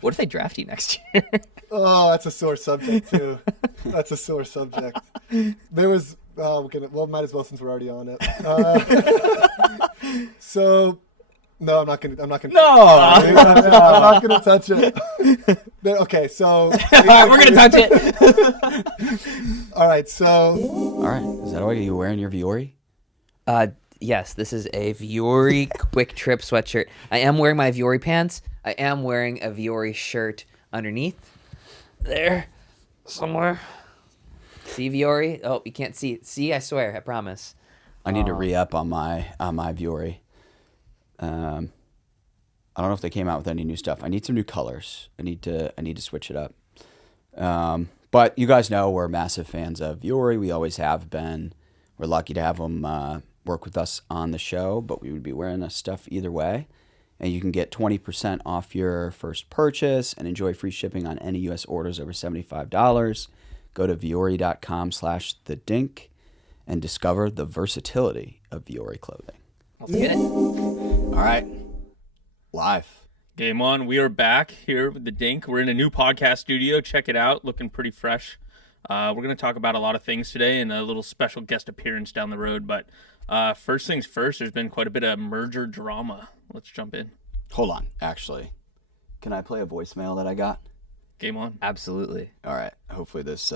What if they draft you next year? Oh, that's a sore subject too. That's a sore subject. There was might as well since we're already on it. So no, I'm not gonna. No, I'm not gonna touch it. Okay, so we're gonna touch it. All right, so All right, is that all? Are you wearing your Viore? Yes, this is a Viore Quick Trip sweatshirt. I am wearing my Viore pants. I am wearing a Viore shirt underneath. There, somewhere. See Viore? Oh, you can't see it. See, I swear, I promise. I need to re-up on my Viore. I don't know if they came out with any new stuff. I need some new colors. I need to switch it up. But you guys know we're massive fans of Viore. We always have been. We're lucky to have them work with us on the show, but we would be wearing this stuff either way. And you can get 20% off your first purchase and enjoy free shipping on any U.S. orders over $75. Go to viore.com/thedink and discover the versatility of Viore clothing. Let's get it. All right. Live. Game on. We are back here with the Dink. We're in a new podcast studio. Check it out. Looking pretty fresh. We're going to talk about a lot of things today and a little special guest appearance down the road. But first things first, there's been quite a bit of merger drama. Let's jump in. Hold on. Actually, can I play a voicemail that I got? Game on. Absolutely. All right. Hopefully this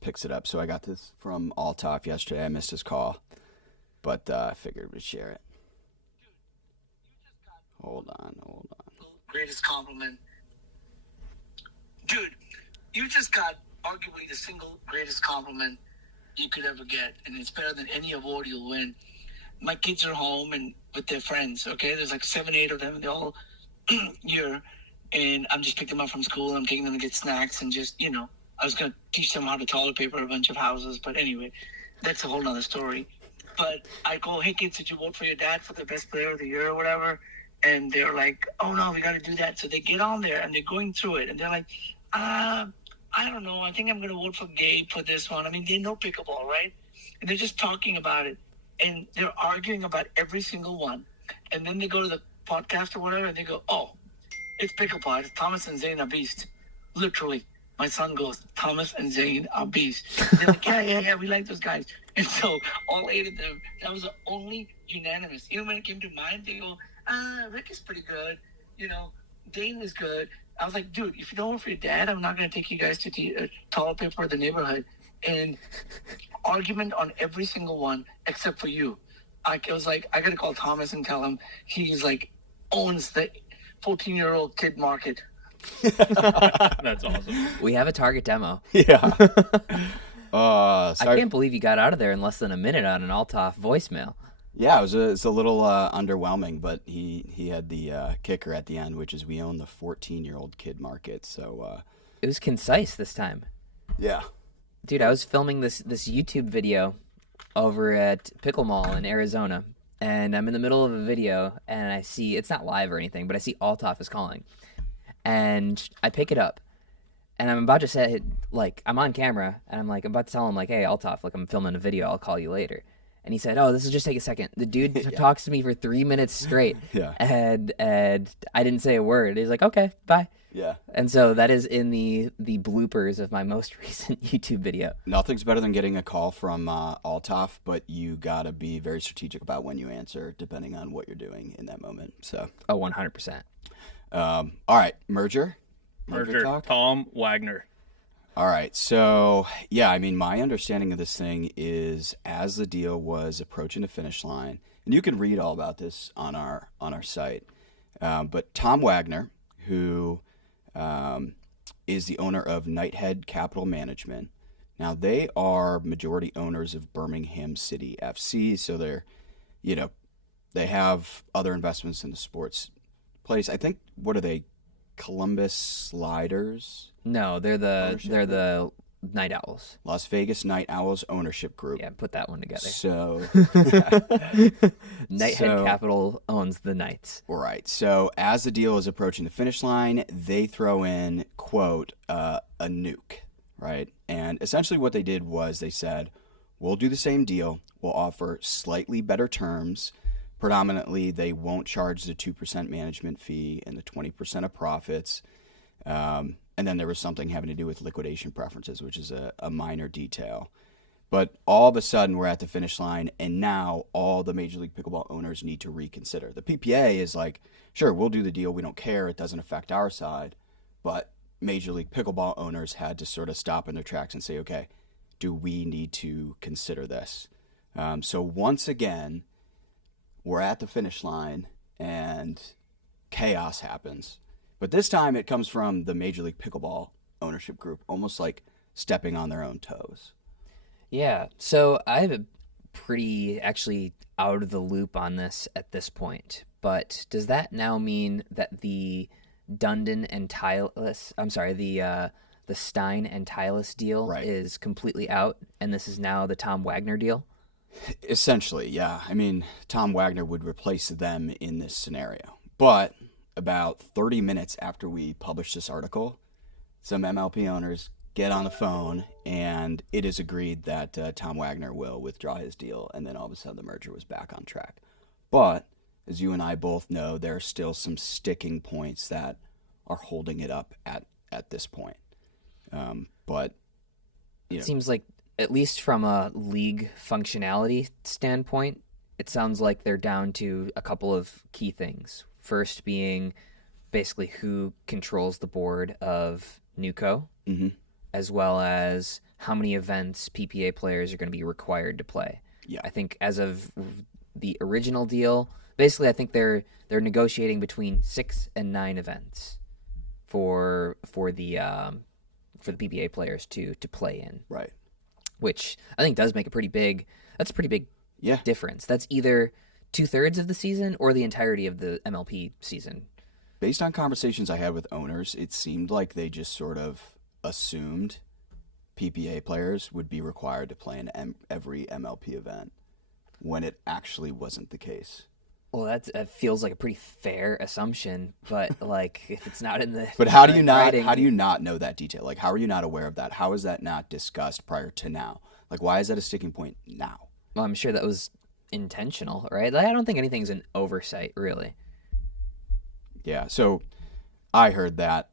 picks it up. So I got this from Altaf yesterday. I missed his call, but I figured we'd share it. Hold on. Greatest compliment. Dude, you just got arguably the single greatest compliment you could ever get, and it's better than any award you'll win. My kids are home and with their friends, okay? There's like 7, 8 of them, they're all here, and I'm just picking them up from school. I'm taking them to get snacks and just, I was going to teach them how to toilet paper a bunch of houses, but anyway, that's a whole nother story. But I go, hey kids, did you vote for your dad for the best player of the year or whatever? And they're like, oh no, we got to do that. So they get on there and they're going through it, and they're like, I don't know. I think I'm going to vote for Gabe for this one. I mean, they know pickleball, right? And they're just talking about it. And they're arguing about every single one. And then they go to the podcast or whatever, and they go, oh, it's PicklePod. Thomas and Zane are beast. Literally. My son goes, Thomas and Zane are beast. They're like, yeah, we like those guys. And so all 8 of them, that was the only unanimous. When it came to mine, they go, Rick is pretty good. Dane is good. I was like, dude, if you don't vote for your dad, I'm not going to take you guys to toilet paper in the neighborhood. And argument on every single one except for you. It was like, I got to call Thomas and tell him he's like owns the 14-year-old kid market. That's awesome. We have a target demo. Yeah. I can't believe you got out of there in less than a minute on an Altaf voicemail. Yeah, it's a little underwhelming, but he had the kicker at the end, which is we own the 14-year-old kid market. So it was concise this time. Yeah. Dude, I was filming this YouTube video over at Pickle Mall in Arizona, and I'm in the middle of a video, and I see, it's not live or anything, but I see Altaf is calling, and I pick it up, and I'm about to say, I'm on camera, and I'm about to tell him, hey, Altaf, I'm filming a video, I'll call you later. And he said, oh, this will just take a second. The dude talks to me for 3 minutes straight, and I didn't say a word. He's like, okay, bye. Yeah. And so that is in the bloopers of my most recent YouTube video. Nothing's better than getting a call from Altaf, but you got to be very strategic about when you answer, depending on what you're doing in that moment. So. Oh, 100%. All right, merger talk? Tom Wagner. All right, so yeah, I mean, my understanding of this thing is as the deal was approaching the finish line, and you can read all about this on our site, but Tom Wagner, who is the owner of Nighthead Capital Management. Now, they are majority owners of Birmingham City FC, so they're, they have other investments in the sports place. I think, what are they, Columbus Sliders? No, they're the Night Owls. Las Vegas Night Owls ownership group. Yeah, put that one together. So, Nighthead Capital owns the Knights. Right. So as the deal is approaching the finish line, they throw in, quote, a nuke, right? And essentially what they did was they said, we'll do the same deal. We'll offer slightly better terms. Predominantly, they won't charge the 2% management fee and the 20% of profits. And then there was something having to do with liquidation preferences, which is a minor detail. But all of a sudden, we're at the finish line, and now all the Major League Pickleball owners need to reconsider. The PPA is like, sure, we'll do the deal. We don't care. It doesn't affect our side. But Major League Pickleball owners had to sort of stop in their tracks and say, okay, do we need to consider this? So once again, we're at the finish line, and chaos happens. But this time it comes from the Major League Pickleball ownership group, almost like stepping on their own toes. Yeah, so I have a pretty actually out of the loop on this at this point. But does that now mean that the Dundon and Tylus, the Stein and Tylus deal Right. is completely out, and this is now the Tom Wagner deal? Essentially, yeah. I mean, Tom Wagner would replace them in this scenario. But about 30 minutes after we published this article, some MLP owners get on the phone, and it is agreed that Tom Wagner will withdraw his deal, and then all of a sudden the merger was back on track. But, as you and I both know, there are still some sticking points that are holding it up at this point. But, you know, It seems like, at least from a league functionality standpoint, it sounds like they're down to a couple of key things. First being basically who controls the board of NUCO, as well as how many events PPA players are going to be required to play. Yeah. I think as of the original deal, basically I think they're negotiating between 6 and 9 events for the PPA players to play in. right. Which I think does make a pretty big Yeah. difference. That's either 2/3 of the season or the entirety of the MLP season. Based on conversations I had with owners, it seemed like they just sort of assumed PPA players would be required to play in every MLP event when it actually wasn't the case. Well, that feels like a pretty fair assumption, but like if it's not in the But how do you not writing- how do you not know that detail? Like, how are you not aware of that? How is that not discussed prior to now? Like, why is that a sticking point now? Well, I'm sure that was intentional, right? Like, I don't think anything's an oversight, really. Yeah, so I heard that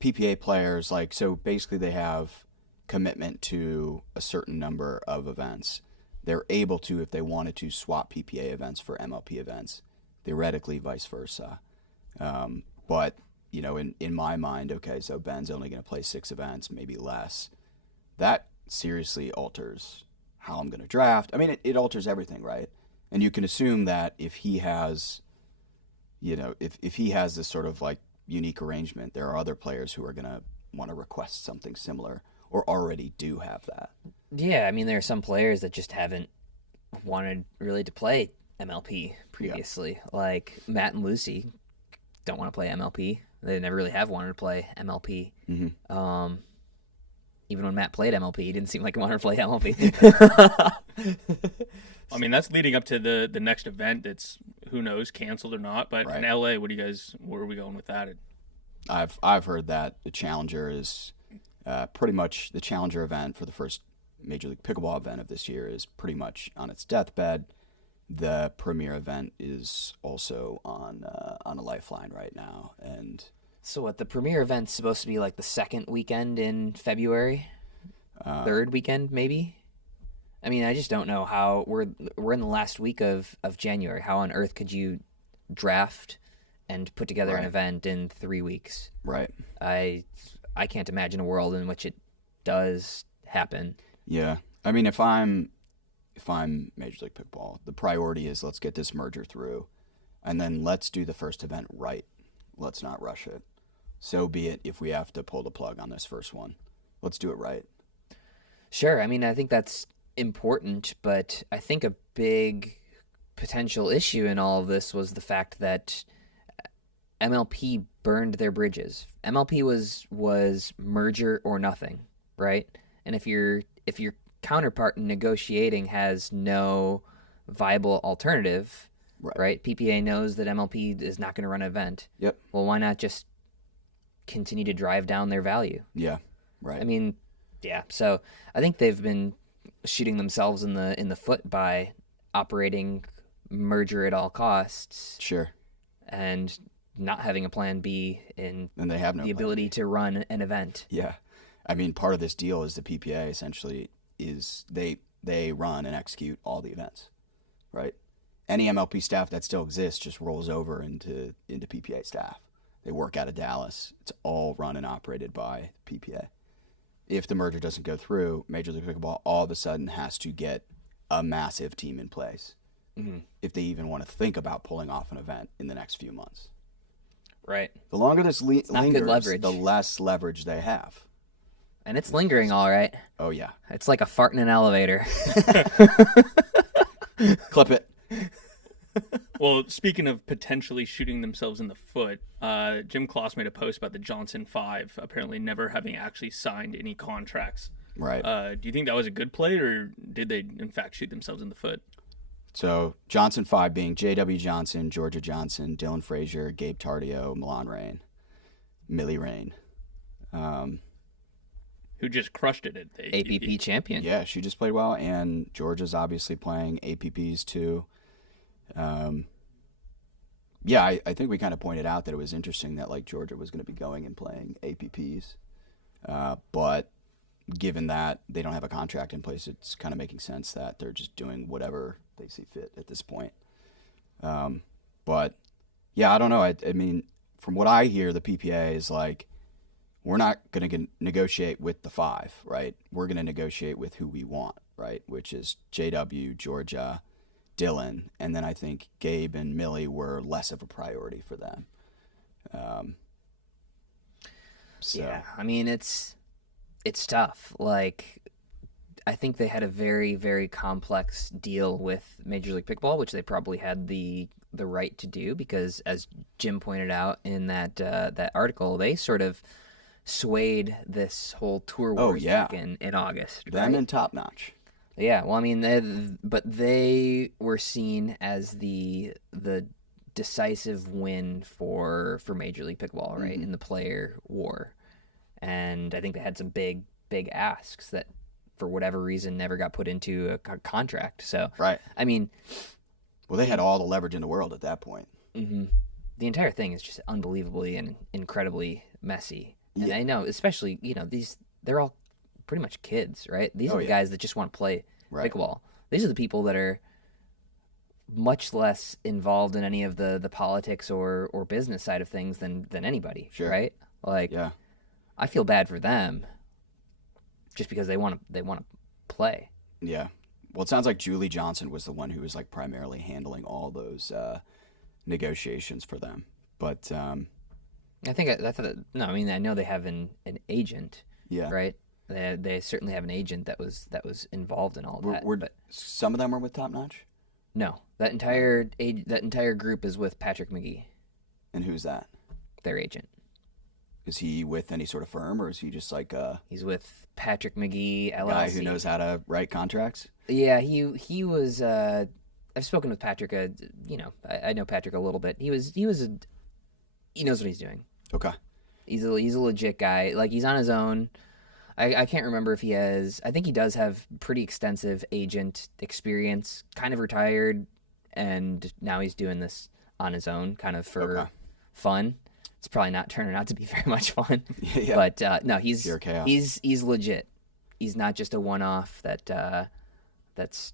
PPA players, like, so basically they have commitment to a certain number of events. They're able to, if they wanted to, swap PPA events for MLP events, theoretically vice versa. But, you know, in my mind, okay, so Ben's only going to play 6 events, maybe less. That seriously alters how I'm going to draft. I mean, it alters everything, right? And you can assume that if he has, you know, if he has this sort of like unique arrangement, there are other players who are going to want to request something similar or already do have that. Yeah, I mean, there are some players that just haven't wanted really to play MLP previously. Like Matt and Lucy don't want to play MLP. They never really have wanted to play MLP. Even when Matt played MLP, he didn't seem like he wanted to play MLP. I mean, that's leading up to the next event that's, who knows, canceled or not. But in Right. LA, where are we going with that? I've heard that the Challenger is pretty much the Challenger event for the first Major League Pickleball event of this year is pretty much on its deathbed. The premier event is also on a lifeline right now, and So what, the premier event's supposed to be like the second weekend in February? Third weekend, maybe? I mean, I just don't know how we're in the last week of January. How on earth could you draft and put together an Right. event in 3 weeks? right, I can't imagine a world in which it does happen. yeah. I mean, if I'm Major League Pickleball, the priority is let's get this merger through, and then let's do the first event right. Let's not rush it. So be it if we have to pull the plug on this first one. Let's do it right. Sure, I mean, I think that's important, but I think a big potential issue in all of this was the fact that MLP burned their bridges. MLP was merger or nothing, right? And if your counterpart in negotiating has no viable alternative, right? PPA knows that MLP is not going to run an event. Yep. Well, why not just continue to drive down their value? Yeah. Right. I mean, yeah. So I think they've been shooting themselves in the foot by operating merger at all costs Sure. and not having a plan B and And they have no the plan ability B. to run an event. Yeah. I mean, part of this deal is the PPA essentially is they run and execute all the events, right? Any MLP staff that still exists just rolls over into PPA staff. They work out of Dallas. It's all run and operated by PPA. If the merger doesn't go through, Major League Pickleball all of a sudden has to get a massive team in place if they even want to think about pulling off an event in the next few months. Right. The longer this not good lingers, leverage. the less leverage they have. And it's lingering all right. Oh, yeah. It's like a fart in an elevator. Clip it. Well, speaking of potentially shooting themselves in the foot, Jim Kloss made a post about the Johnson 5 apparently never having actually signed any contracts. Right. Do you think that was a good play, or did they, in fact, shoot themselves in the foot? So Johnson 5 being J.W. Johnson, Georgia Johnson, Dylan Frazier, Gabe Tardio, Milan Rain, Millie Rain. Who just crushed it at the APP champion. Yeah, she just played well, and Georgia's obviously playing APPs too. Yeah, I think we kind of pointed out that it was interesting that like Georgia was going to be going and playing APPs, but given that they don't have a contract in place, it's kind of making sense that they're just doing whatever they see fit at this point. But yeah, I don't know. I mean, from what I hear, the PPA is like, we're not going to negotiate with the 5, right? We're going to negotiate with who we want, right? Which is JW, Georgia, Dylan, and then I think Gabe and Millie were less of a priority for them. Yeah, I mean, it's tough. Like, I think they had a very, very complex deal with Major League Pickleball, which they probably had the right to do because, as Jim pointed out in that article, they sort of swayed this whole tour wars back in August. Them right? and Top Notch. Yeah, well, I mean, but they were seen as the decisive win for Major League Pickleball, right, in the player war, and I think they had some big asks that, for whatever reason, never got put into a contract. So, Right. I mean, Well, they had all the leverage in the world at that point. the entire thing is just unbelievably and incredibly messy. And I know, especially, they're all pretty much kids, right? These are the guys that just want to play pickleball. These are the people that are much less involved in any of the politics or business side of things than anybody, right? Like, I feel bad for them just because they want to play. Yeah. Well, it sounds like Julie Johnson was the one who was like primarily handling all those negotiations for them. But I think I know they have an agent, right? They certainly have an agent that was involved in all that. But some of them are with Top Notch? no, that entire group is with Patrick McGee, And who's that? their agent. Is he with any sort of firm, or is he just like a He's with Patrick McGee, LLC. guy who knows how to write contracts? Yeah, he was. I've spoken with Patrick. I know Patrick a little bit. He knows what he's doing. Okay. He's a legit guy. Like, he's on his own. I can't remember if he has. I think he does have pretty extensive agent experience. Kind of retired, and now he's doing this on his own, kind of for fun. It's probably not turning out to be very much fun. Yeah. But no, he's legit. He's not just a one-off that's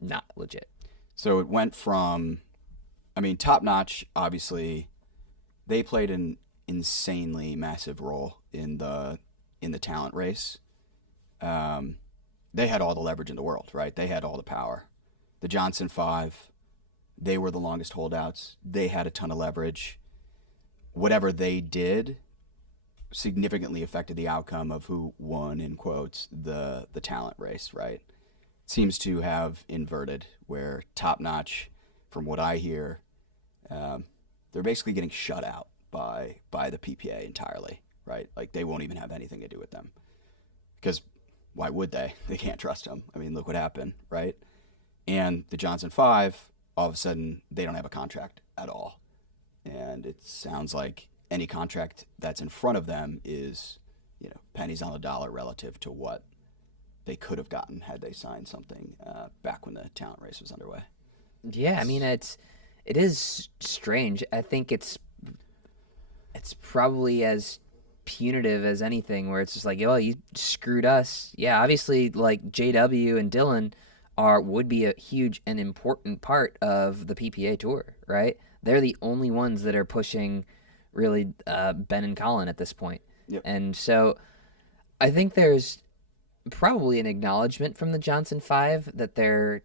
not legit. So it went from, I mean, Top Notch, obviously, they played an insanely massive role in the talent race. They had all the leverage in the world, right? They had all the power. The Johnson 5, they were the longest holdouts. They had a ton of leverage. Whatever they did significantly affected the outcome of who won, in quotes, the talent race, right? Seems to have inverted, where Top Notch, from what I hear, they're basically getting shut out by the PPA entirely, right? Like, they won't even have anything to do with them. Because why would they? They can't trust them. I mean, look what happened, right? And the Johnson 5, all of a sudden, they don't have a contract at all. And it sounds like any contract that's in front of them is, pennies on the dollar relative to what they could have gotten had they signed something back when the talent race was underway. Yeah, I mean, it is strange. I think it's it's probably as punitive as anything, where it's just like, oh, you screwed us. Yeah, obviously, like JW and Dylan would be a huge and important part of the PPA tour, right? They're the only ones that are pushing really Ben and Colin at this point. Yep. And so I think there's probably an acknowledgement from the Johnson Five that they're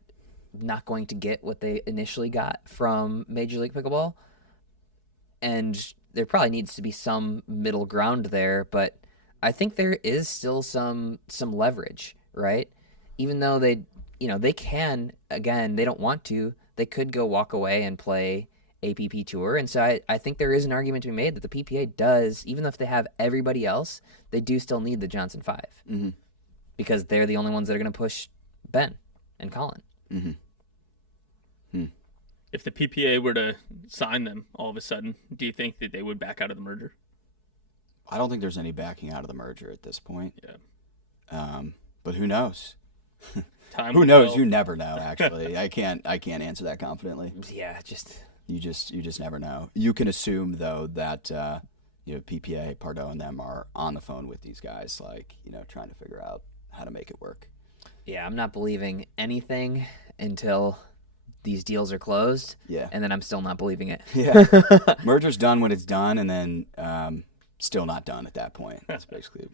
not going to get what they initially got from Major League Pickleball. And there probably needs to be some middle ground there, but I think there is still some leverage, right? Even though they can, again, they don't want to, they could go walk away and play APP Tour. And so I think there is an argument to be made that the PPA does, even if they have everybody else, they do still need the Johnson Five. Mm-hmm. Because they're the only ones that are going to push Ben and Colin. Mm-hmm. If the PPA were to sign them all of a sudden, do you think that they would back out of the merger? I don't think there's any backing out of the merger at this point. Yeah. But who knows? Time Who will knows? tell. You never know. Actually, I can't answer that confidently. Yeah, You just never know. You can assume though that PPA, Pardo, and them are on the phone with these guys, like trying to figure out how to make it work. yeah, I'm not believing anything until these deals are closed. Yeah. And then I'm still not believing it. Yeah. Merger's done when it's done, and then still not done at that point. That's basically.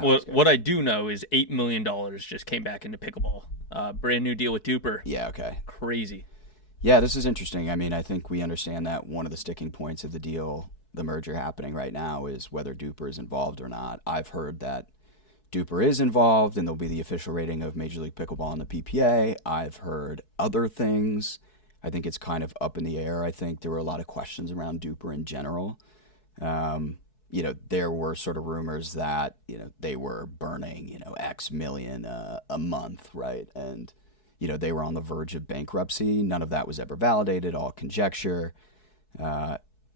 Well, what I do know is $8 million just came back into pickleball. Brand new deal with DUPR. Yeah. Okay. Crazy. Yeah, this is interesting. I mean, I think we understand that one of the sticking points of the deal, the merger happening right now, is whether DUPR is involved or not. I've heard that DUPR is involved, and there'll be the official rating of Major League Pickleball and the PPA. I've heard other things. I think it's kind of up in the air. I think there were a lot of questions around DUPR in general. There were sort of rumors that, they were burning, X million a month, right? And, they were on the verge of bankruptcy. None of that was ever validated, all conjecture.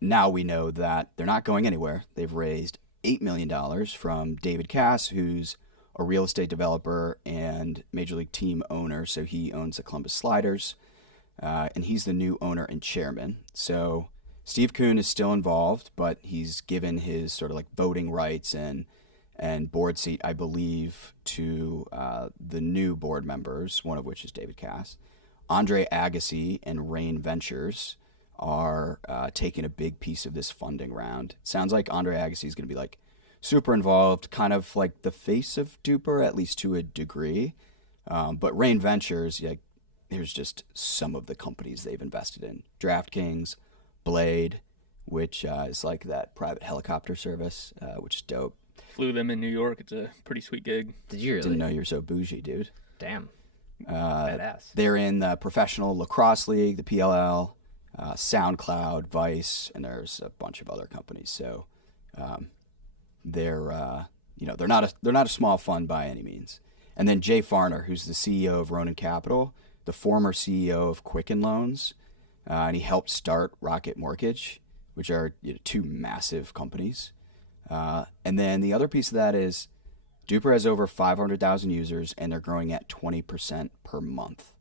Now we know that they're not going anywhere. They've raised $8 million from David Cass, who's a real estate developer and Major League team owner. So he owns the Columbus Sliders, and he's the new owner and chairman. So Steve Kuhn is still involved, but he's given his sort of like voting rights and board seat, I believe, to the new board members, one of which is David Cass. Andre Agassi and Rain Ventures are taking a big piece of this funding round. It sounds like Andre Agassi is going to be like super involved, kind of like the face of DUPR, at least to a degree. But Rain Ventures, here's just some of the companies they've invested in. DraftKings, Blade, which is like that private helicopter service, which is dope. Flew them in New York. It's a pretty sweet gig. Did you really? Didn't know you're so bougie, dude. Damn. Badass. They're in the Professional Lacrosse League, the PLL, SoundCloud, Vice, and there's a bunch of other companies. So they're not a small fund by any means. And then Jay Farner, who's the CEO of Ronin Capital, the former CEO of Quicken Loans, and he helped start Rocket Mortgage, which are two massive companies. And then the other piece of that is DUPR has over 500,000 users, and they're growing at 20% per month.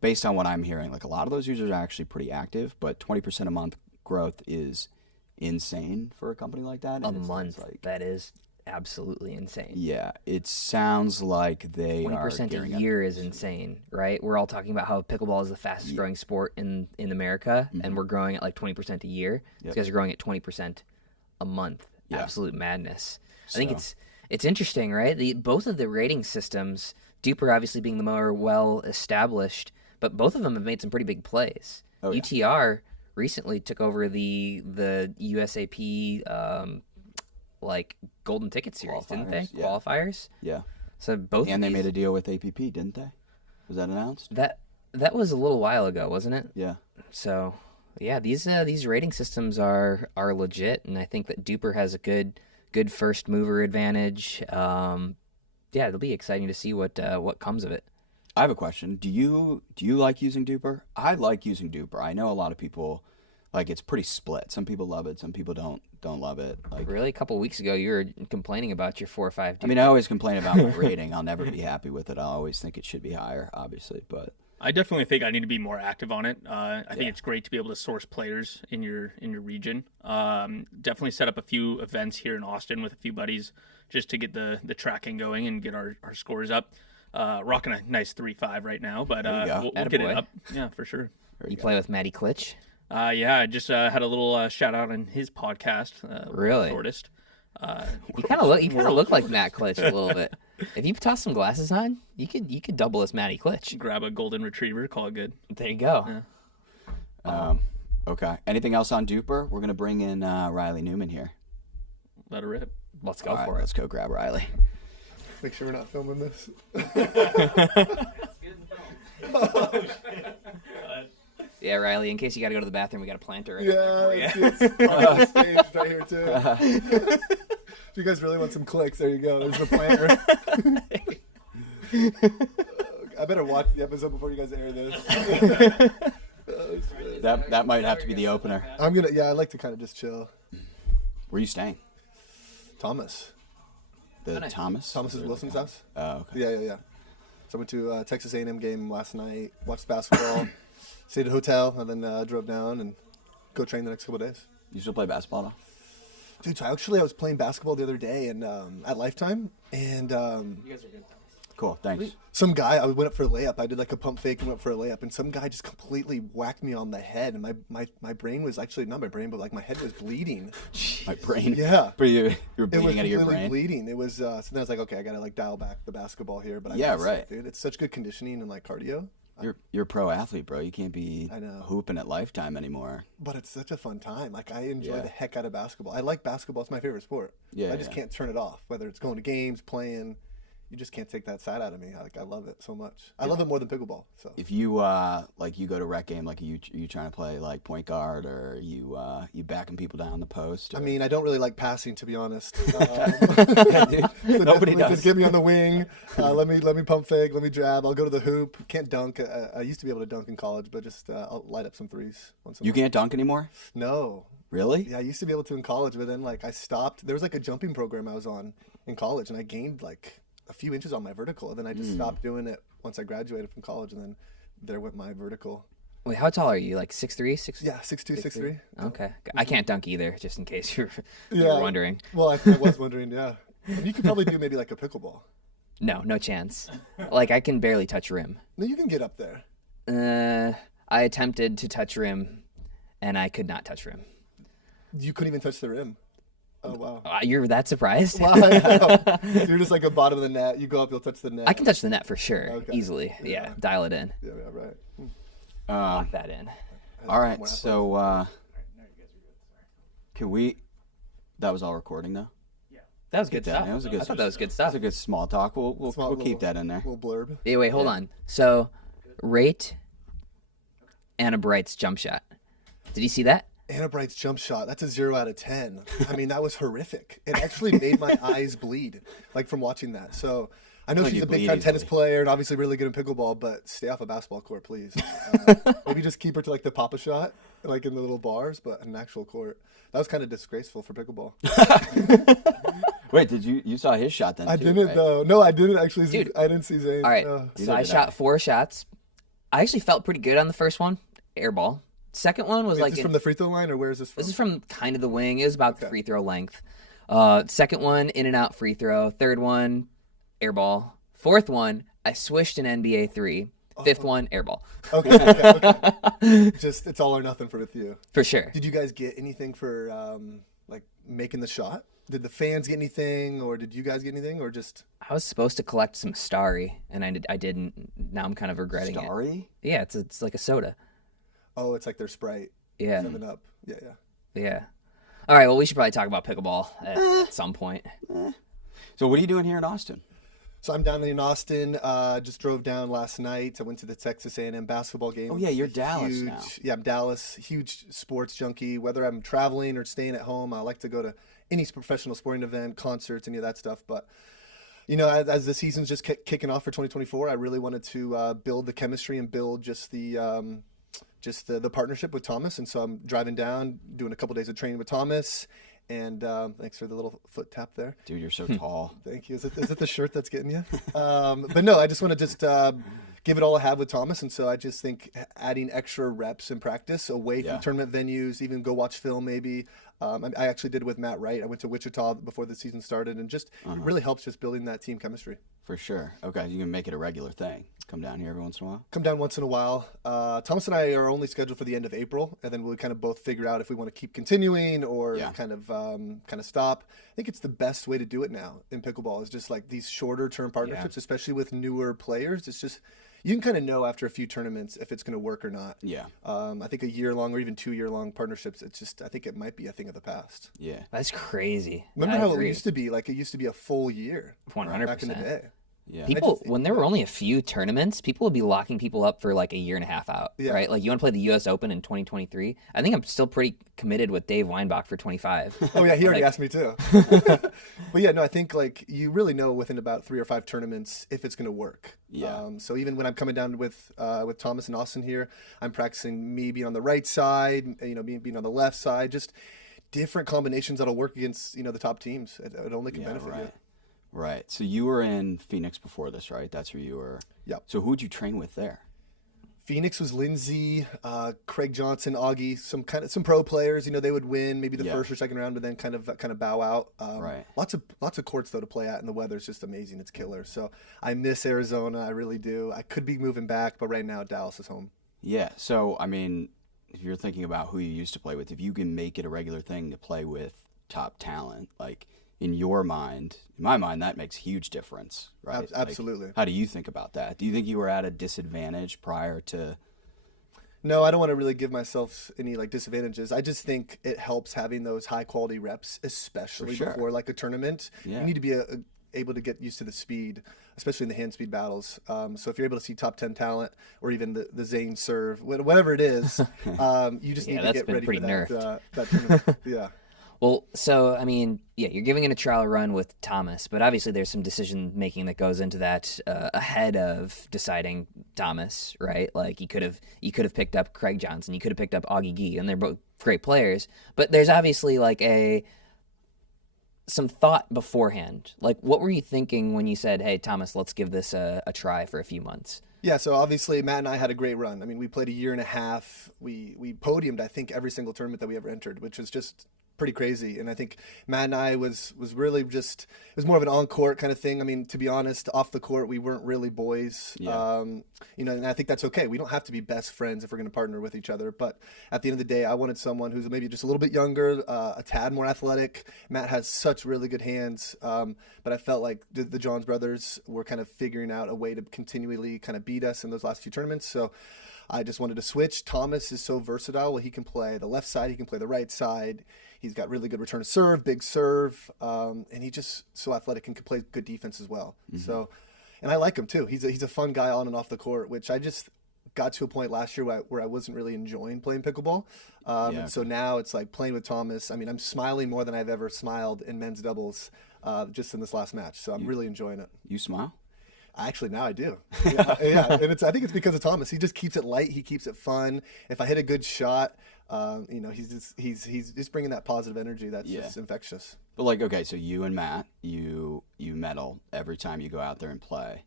Based on what I'm hearing, like a lot of those users are actually pretty active, but 20% a month growth is insane for a company like that. A month, that is absolutely insane. Yeah, it sounds like they 20% a year is insane, right? We're all talking about how pickleball is the fastest growing sport in America, and we're growing at like 20% a year. These guys are growing at 20% a month. Yeah. Absolute madness. I think it's interesting, right? Both of the rating systems, DUPR obviously being the more well established, but both of them have made some pretty big plays. Oh, yeah. UTR recently took over the USAP like Golden Ticket Series, didn't they? Yeah. Qualifiers. Yeah. So both. And they made a deal with APP, didn't they? Was that announced? That was a little while ago, wasn't it? Yeah. So yeah, these rating systems are legit, and I think that DUPR has a good first mover advantage. Yeah, it'll be exciting to see what comes of it. I have a question. Do you like using DUPR? I like using DUPR. I know a lot of people like it's pretty split. Some people love it, some people don't love it. Like Really, a couple of weeks ago, you were complaining about your 4 or 5. I mean, I always complain about my rating. I'll never be happy with it. I always think it should be higher, obviously, but I definitely think I need to be more active on it. I think it's great to be able to source players in your region. Definitely set up a few events here in Austin with a few buddies just to get the tracking going and get our scores up. Rocking a nice 3-5 right now, but we'll get it up. Yeah, for sure. You play with Matty Klitsch? Yeah, I just had a little shout out on his podcast. Really? Shortest. You kind of look like Matt Klitsch a little bit. If you toss some glasses on, you could double as Matty Klitsch. Grab a golden retriever, call it good. There you go. Yeah. Okay. Anything else on DUPR? We're gonna bring in Riley Newman here. Let it rip. Let's go All right, for it. let's go grab Riley. Make sure we're not filming this. Yeah, Riley, in case you got to go to the bathroom, we got a planter right Yeah, there for you. it's on the stage right here too. If you guys really want some clicks, there you go. There's the planter. I better watch the episode before you guys air this. That might have to be the opener. I'm gonna. Yeah, I like to kind of just chill. Where are you staying? Thomas. Thomas Thomas's Wilson's house. Oh, okay. Yeah. So I went to a Texas A&M game last night. Watched basketball. Stayed at a hotel and then drove down and go train the next couple of days. You still play basketball now? Dude, so I was playing basketball the other day and at Lifetime, and You guys are good. Cool, thanks. some guy, I went up for a layup. I did like a pump fake and went for a layup, and some guy just completely whacked me on the head, and my brain was actually, not my brain, but like my head was bleeding. My brain. Yeah. But you were It was bleeding out of your completely brain. bleeding. It was so then I was like, okay, I gotta like dial back the basketball here. But I Yeah, miss it, right. dude. It's such good conditioning and like cardio. You're a pro athlete, bro. You can't be I know. hooping at Lifetime anymore. But it's such a fun time. Like I enjoy Yeah. the heck out of basketball. I like basketball. It's my favorite sport. Yeah, I just yeah. can't turn it off. Whether it's going to games, playing, you just can't take that side out of me. I love it so much. I love it more than pickleball. So If you like you go to rec game, like you trying to play like point guard, or you backing people down the post. I or- mean, I don't really like passing, to be honest. Nobody Definitely does. Just get me on the wing. Let me pump fake. Let me drab. I'll go to the hoop. Can't dunk. I used to be able to dunk in college, but just I'll light up some threes once in a You while. can't dunk anymore? No. Really? Yeah, I used to be able to in college, but then like I stopped. There was like a jumping program I was on in college, and I gained like a few inches on my vertical, and then I just stopped doing it once I graduated from college, and then there went my vertical. Wait, how tall are you? Like 6'3", 6'? Yeah, 6'2", 6'3". Okay. I can't dunk either, just in case you Yeah. were wondering. Well, I was wondering, yeah. You could probably do maybe like a pickleball. No chance. Like, I can barely touch rim. No, you can get up there. I attempted to touch rim, and I could not touch rim. You couldn't even touch the rim. Oh, wow. You're that surprised? Wow, I know. You're just like a bottom of the net. You go up, you'll touch the net. I can touch the net for sure, Okay. easily. Yeah, dial it in. Yeah, right. Lock that in. All right, so can we? That was all recording though. That was good stuff. That was a good. I thought that was good That stuff. was a good small talk. We'll Small keep little- that in there. Little blurb. Hey, wait, hold on. So, rate Anna Bright's jump shot. Did you see that? Anna Bright's jump shot, that's a 0 out of 10. I mean, that was horrific. It actually made my eyes bleed, like from watching that. So I know Like she's you a big bleed time tennis easily. player and obviously really good in pickleball, but stay off a basketball court, please. Maybe just keep her to like the pop-up shot, like in the little bars, but an actual court. That was kind of disgraceful for pickleball. Wait, did you saw his shot then? I too, didn't right? though. No, I didn't actually. Dude. I didn't see Zane. All right. No. So I did shot I. 4 shots. I actually felt pretty good on the first one, air ball. Second one was Is like this from the free throw line or where is this from? this is from kind of the wing. It was about the free throw length. Second one, in and out free throw. Third one, air ball. Fourth one, I swished an NBA 3. Fifth one, air ball. Okay. Just it's all or nothing for with you. For sure. Did you guys get anything for like making the shot? Did the fans get anything, or did you guys get anything, or just? I was supposed to collect some Starry, and I didn't. Now I'm kind of regretting it. Starry? Yeah, it's like a soda. Oh, it's like their Sprite. Yeah. 7-Up. Yeah. Yeah. All right, well, we should probably talk about pickleball at some point. So what are you doing here in Austin? So I'm down in Austin. Just drove down last night. I went to the Texas A&M basketball game. Oh, yeah, you're Huge- Dallas now. Yeah, I'm Dallas. Huge sports junkie. Whether I'm traveling or staying at home, I like to go to any professional sporting event, concerts, any of that stuff. But you know, as the season's just kicking off for 2024, I really wanted to build the chemistry and build just the partnership with Thomas. And so I'm driving down, doing a couple days of training with Thomas. And thanks for the little foot tap there. Dude, you're so tall. Thank you. Is it the shirt that's getting you? But no, I just want to just give it all I have with Thomas. And so I just think adding extra reps in practice away from Yeah. tournament venues, even go watch film maybe. I actually did it with Matt Wright. I went to Wichita before the season started, and just it really helps just building that team chemistry. For sure. Okay, you can make it a regular thing. Come down here every once in a while. Come down once in a while. Thomas and I are only scheduled for the end of April, and then we'll kind of both figure out if we want to keep continuing or Yeah. kind of stop. I think it's the best way to do it now in pickleball is just like these shorter term partnerships, especially with newer players. It's just you can kind of know after a few tournaments if it's going to work or not. Yeah. I think a year-long or even 2-year-long partnerships, I think it might be a thing of the past. Yeah. That's crazy. Remember I how agree. it used to be? Like, it used to be a full year 100%. back in the day. Yeah. People, when there were only a few tournaments, people would be locking people up for like a year and a half out, Yeah. right? Like, you want to play the U.S. Open in 2023? I think I'm still pretty committed with Dave Weinbach for 25. Oh, yeah, he already Like- asked me too. But yeah, no, I think like you really know within about 3 or 5 tournaments if it's going to work. Yeah. So even when I'm coming down with Thomas and Austin here, I'm practicing me being on the right side, being on the left side, just different combinations that'll work against, the top teams. It only can Yeah, benefit you. right. Right. So you were in Phoenix before this, right? That's where you were. Yep. So who would you train with there? Phoenix was Lindsay, Craig Johnson, Augie, some pro players. They would win maybe the Yeah. first or second round, but then kind of bow out. Right. Lots of courts though to play at, and the weather's just amazing. It's killer. So I miss Arizona. I really do. I could be moving back, but right now Dallas is home. Yeah. So I mean, if you're thinking about who you used to play with, if you can make it a regular thing to play with top talent, like in your mind, in my mind, that makes a huge difference, right? Like, Absolutely. how do you think about that? Do you think you were at a disadvantage prior to? No, I don't want to really give myself any like disadvantages. I just think it helps having those high quality reps, especially sure. before like a tournament. Yeah. You need to be able to get used to the speed, especially in the hand speed battles. So if you're able to see top 10 talent or even the Zane serve, whatever it is, you just need to that's get been ready pretty for that. nerfed. That tournament. Yeah. Well, so, I mean, yeah, you're giving it a trial run with Thomas, but obviously there's some decision making that goes into that ahead of deciding Thomas, right? Like, you could have picked up Craig Johnson, you could have picked up Augie Gee, and they're both great players, but there's obviously like some thought beforehand. Like, what were you thinking when you said, hey, Thomas, let's give this a try for a few months? Yeah, so obviously Matt and I had a great run. I mean, we played a year and a half. We podiumed, I think, every single tournament that we ever entered, which was just pretty crazy. And I think Matt and I was really just, it was more of an on-court kind of thing. I mean, to be honest, off the court, we weren't really boys. Yeah. And I think that's okay. We don't have to be best friends if we're going to partner with each other. But at the end of the day, I wanted someone who's maybe just a little bit younger, a tad more athletic. Matt has such really good hands. But I felt like the Johns brothers were kind of figuring out a way to continually kind of beat us in those last few tournaments. So I just wanted to switch. Thomas is so versatile. He can play the left side. He can play the right side. He's got really good return to serve, big serve, and he just so athletic and can play good defense as well. Mm-hmm. So, and I like him too. He's a fun guy on and off the court, which I just got to a point last year where I wasn't really enjoying playing pickleball. And so now it's like playing with Thomas. I mean, I'm smiling more than I've ever smiled in men's doubles just in this last match. So I'm really enjoying it. You smile? Actually, now I do. Yeah. And I think it's because of Thomas. He just keeps it light. He keeps it fun. If I hit a good shot, he's just bringing that positive energy that's just infectious. But like, okay, so you and Matt, you medal every time you go out there and play.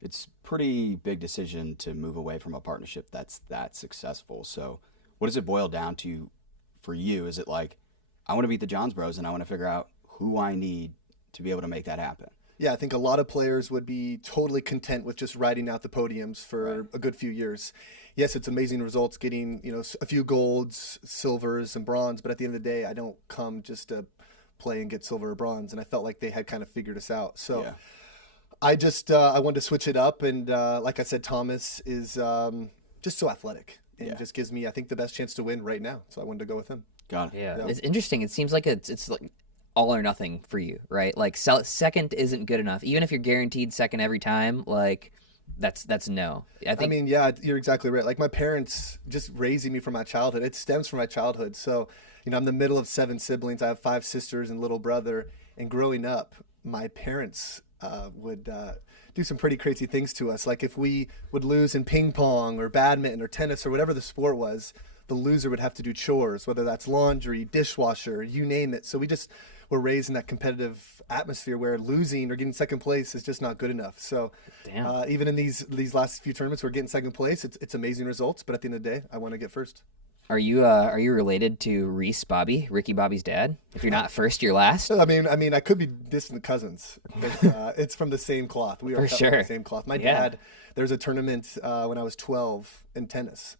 It's pretty big decision to move away from a partnership that's that successful. So what does it boil down to for you? Is it like, I want to beat the Johns Bros and I want to figure out who I need to be able to make that happen? Yeah, I think a lot of players would be totally content with just riding out the podiums for a good few years. Yes, it's amazing results, getting a few golds, silvers, and bronze. But at the end of the day, I don't come just to play and get silver or bronze. And I felt like they had kind of figured us out. So I just I wanted to switch it up. And like I said, Thomas is just so athletic and just gives me, I think, the best chance to win right now. So I wanted to go with him. Got it. Yeah, it's interesting. It seems like it's like all or nothing for you, right? Like second isn't good enough. Even if you're guaranteed second every time, like that's no. I mean, yeah, you're exactly right. Like my parents just raising me from my childhood. It stems from my childhood. So, I'm the middle of 7 siblings. I have 5 sisters and little brother. And growing up, my parents would do some pretty crazy things to us. Like if we would lose in ping pong or badminton or tennis or whatever the sport was, the loser would have to do chores, whether that's laundry, dishwasher, you name it. So we're raised in that competitive atmosphere where losing or getting second place is just not good enough. So even in these last few tournaments, we're getting second place. It's amazing results, but at the end of the day, I want to get first. Are you related to Reese Bobby, Ricky Bobby's dad? If you're not first, you're last. I mean, I could be distant cousins. But, it's from the same cloth. We are For cut sure. from the same cloth. My dad, there was a tournament when I was 12 in tennis,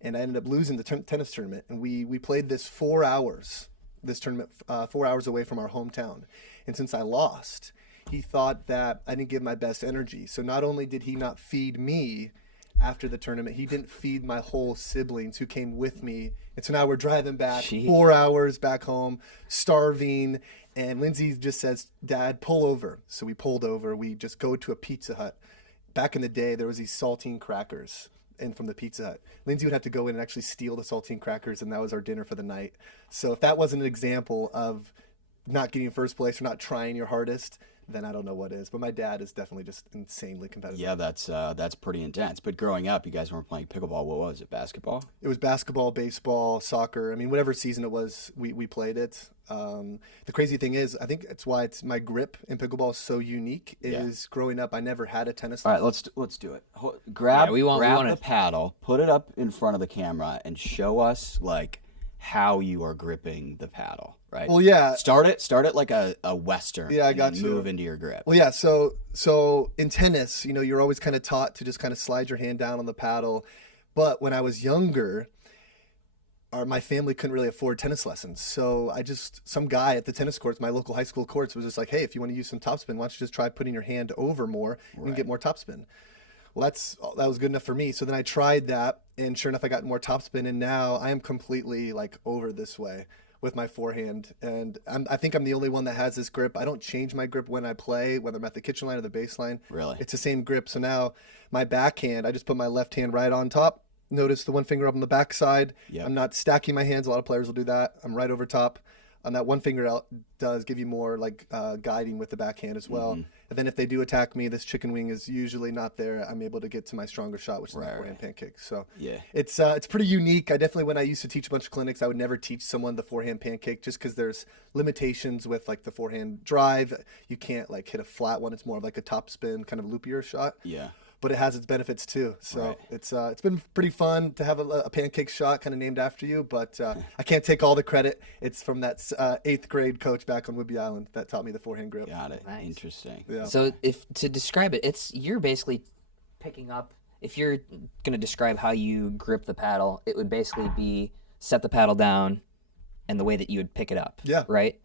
and I ended up losing the tennis tournament. And we played this 4 hours, this tournament 4 hours away from our hometown. And since I lost, he thought that I didn't give my best energy. So not only did he not feed me after the tournament, he didn't feed my whole siblings who came with me. And so now we're driving back 4 hours back home, starving. And Lindsay just says, Dad, pull over. So we pulled over. We just go to a Pizza Hut. Back in the day, there was these saltine crackers and from the Pizza Hut. Lindsay would have to go in and actually steal the saltine crackers, and that was our dinner for the night. So if that wasn't an example of not getting first place or not trying your hardest, then I don't know what is. But my dad is definitely just insanely competitive. Yeah, that's pretty intense. But growing up, you guys weren't playing pickleball. What was it? Basketball? It was basketball, baseball, soccer. I mean, whatever season it was, we played it. The crazy thing is, I think it's why my grip in pickleball is so unique. Is growing up, I never had a tennis. All right, let's do it. Grab we want the paddle, put it up in front of the camera, and show us like how you are gripping the paddle. Right. Well, yeah. Start it like a Western. Yeah, I got you. Move into your grip. Well, yeah. So in tennis, you're always kind of taught to just kind of slide your hand down on the paddle. But when I was younger, my family couldn't really afford tennis lessons. So some guy at the tennis courts, my local high school courts, was just like, hey, if you want to use some topspin, why don't you just try putting your hand over more and get more topspin? Well, that was good enough for me. So then I tried that, and sure enough, I got more topspin, and now I am completely like over this way with my forehand. And I think I'm the only one that has this grip. I don't change my grip when I play, whether I'm at the kitchen line or the baseline. Really? It's the same grip. So now my backhand, I just put my left hand right on top. Notice the one finger up on the backside. Yep. I'm not stacking my hands. A lot of players will do that. I'm right over top. On that one finger out does give you more like guiding with the backhand as well. And then if they do attack me, this chicken wing is usually not there. I'm able to get to my stronger shot, which is the forehand pancake. So it's pretty unique. When I used to teach a bunch of clinics, I would never teach someone the forehand pancake just because there's limitations with like the forehand drive. You can't like hit a flat one. It's more of like a top spin kind of loopier shot. Yeah. But it has its benefits too. So it's been pretty fun to have a pancake shot kind of named after you. But I can't take all the credit. It's from that 8th grade coach back on Whidbey Island that taught me the forehand grip. Got it. Nice. Interesting. Yeah. So if to describe it, you're basically picking up. If you're going to describe how you grip the paddle, it would basically be set the paddle down, and the way that you would pick it up. Yeah. Right.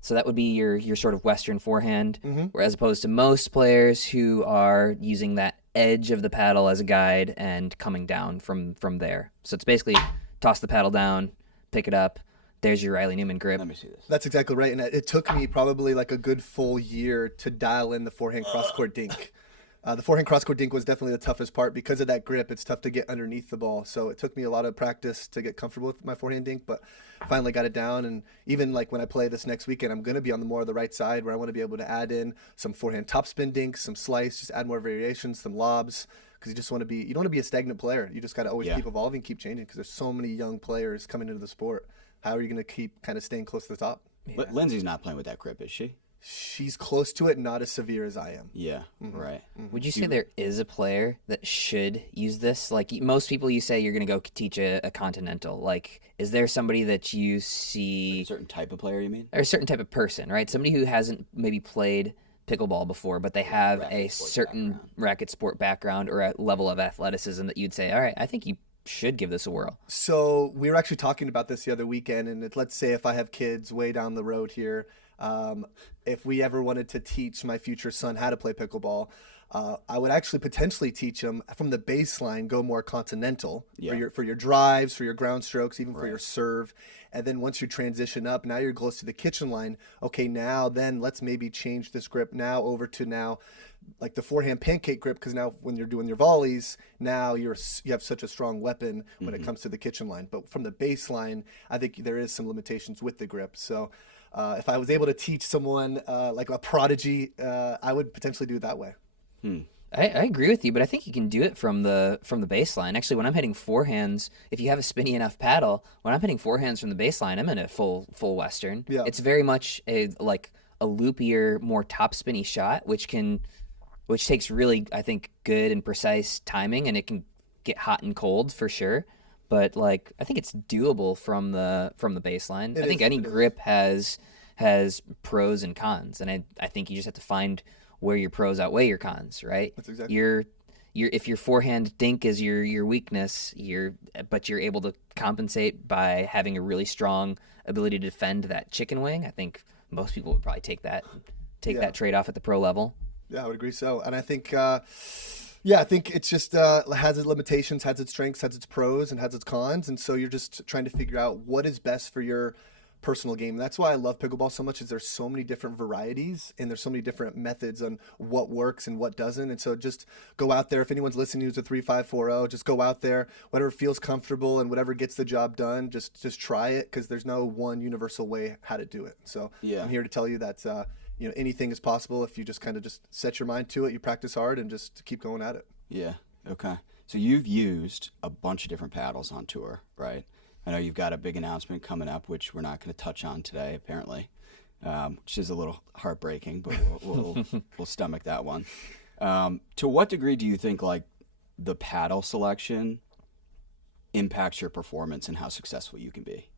So that would be your sort of Western forehand, whereas opposed to most players who are using that edge of the paddle as a guide and coming down from there. So it's basically toss the paddle down, pick it up. There's your Riley Newman grip. Let me see this. That's exactly right. And it took me probably like a good full year to dial in the forehand cross-court dink. The forehand cross-court dink was definitely the toughest part. Because of that grip, it's tough to get underneath the ball. So it took me a lot of practice to get comfortable with my forehand dink, but finally got it down. And even like when I play this next weekend, I'm going to be on the more of the right side where I want to be able to add in some forehand topspin dinks, some slice, just add more variations, some lobs. Because you don't want to be a stagnant player. You just got to always keep evolving, keep changing. Because there's so many young players coming into the sport. How are you going to keep kind of staying close to the top? But Lindsay's not playing with that grip, is she? She's close to it, not as severe as I am. Yeah, right. Would you say there is a player that should use this? Like most people, you say you're going to go teach a continental. Like, is there somebody that you see? A certain type of player, you mean? Or a certain type of person, right? Somebody who hasn't maybe played pickleball before, but they have a certain racket sport background or a level of athleticism that you'd say, all right, I think you should give this a whirl. So we were actually talking about this the other weekend, and let's say if I have kids way down the road here, if we ever wanted to teach my future son how to play pickleball, I would actually potentially teach him from the baseline, go more continental for your drives, for your ground strokes, even for your serve. And then once you transition up, now you're close to the kitchen line. Okay, now then let's maybe change this grip now over to now like the forehand pancake grip, because now when you're doing your volleys, now you have such a strong weapon when it comes to the kitchen line. But from the baseline, I think there is some limitations with the grip. So if I was able to teach someone like a prodigy, I would potentially do it that way. I agree with you, but I think you can do it from the baseline. Actually, when I'm hitting forehands, if you have a spinny enough paddle, when I'm hitting forehands from the baseline, I'm in a full Western. Yeah. It's very much a loopier, more top spinny shot, which takes really, I think, good and precise timing, and it can get hot and cold for sure. But like, I think it's doable from the baseline. I think any grip has pros and cons, and I think you just have to find where your pros outweigh your cons, right? That's exactly. Your if your forehand dink is your weakness, but you're able to compensate by having a really strong ability to defend that chicken wing. I think most people would probably take that trade off at the pro level. Yeah, I would agree so. And I think I think it's just has its limitations, has its strengths, has its pros, and has its cons. And so you're just trying to figure out what is best for your personal game. And that's why I love pickleball so much, is there's so many different varieties and there's so many different methods on what works and what doesn't. And so just go out there. If anyone's listening who's a 3-5-4-0, just go out there, whatever feels comfortable and whatever gets the job done, just try it, because there's no one universal way how to do it. So I'm here to tell you that anything is possible if you just kind of just set your mind to it, you practice hard, and just keep going at it. Yeah. Okay. So you've used a bunch of different paddles on tour, right? I know you've got a big announcement coming up, which we're not going to touch on today, apparently, which is a little heartbreaking, but we'll stomach that one. To what degree do you think like the paddle selection impacts your performance and how successful you can be?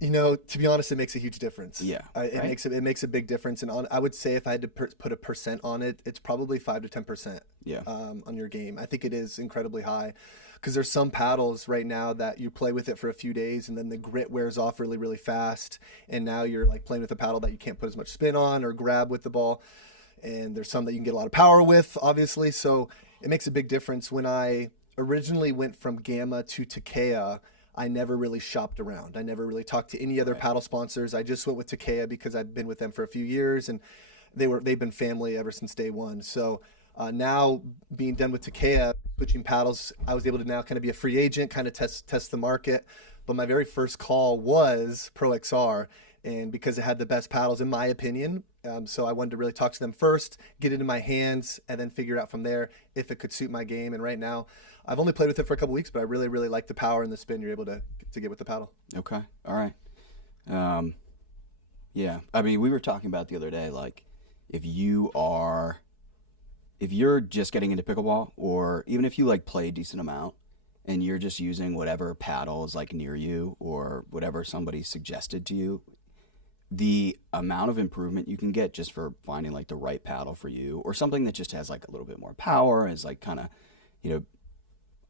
To be honest, it makes a huge difference. Yeah, it makes a big difference. And I would say if I had to put a percent on it, it's probably 5 to 10%. Yeah. On your game, I think it is incredibly high, because there's some paddles right now that you play with it for a few days and then the grit wears off really, really fast, and now you're like playing with a paddle that you can't put as much spin on or grab with the ball. And there's some that you can get a lot of power with, obviously. So it makes a big difference. When I originally went from Gamma to Takea, I never really shopped around. I never really talked to any other paddle sponsors. I just went with Takea because I'd been with them for a few years, and they've been family ever since day one. So now being done with Takea, switching paddles, I was able to now kind of be a free agent, kind of test the market. But my very first call was Pro XR, and because it had the best paddles in my opinion. So I wanted to really talk to them first, get it in my hands, and then figure out from there if it could suit my game. And right now, I've only played with it for a couple weeks, but I really, really like the power and the spin you're able to get with the paddle. Okay. All right. Yeah. I mean, we were talking about the other day, like if you're just getting into pickleball, or even if you like play a decent amount and you're just using whatever paddle is like near you or whatever somebody suggested to you, the amount of improvement you can get just for finding like the right paddle for you, or something that just has like a little bit more power, is like kind of,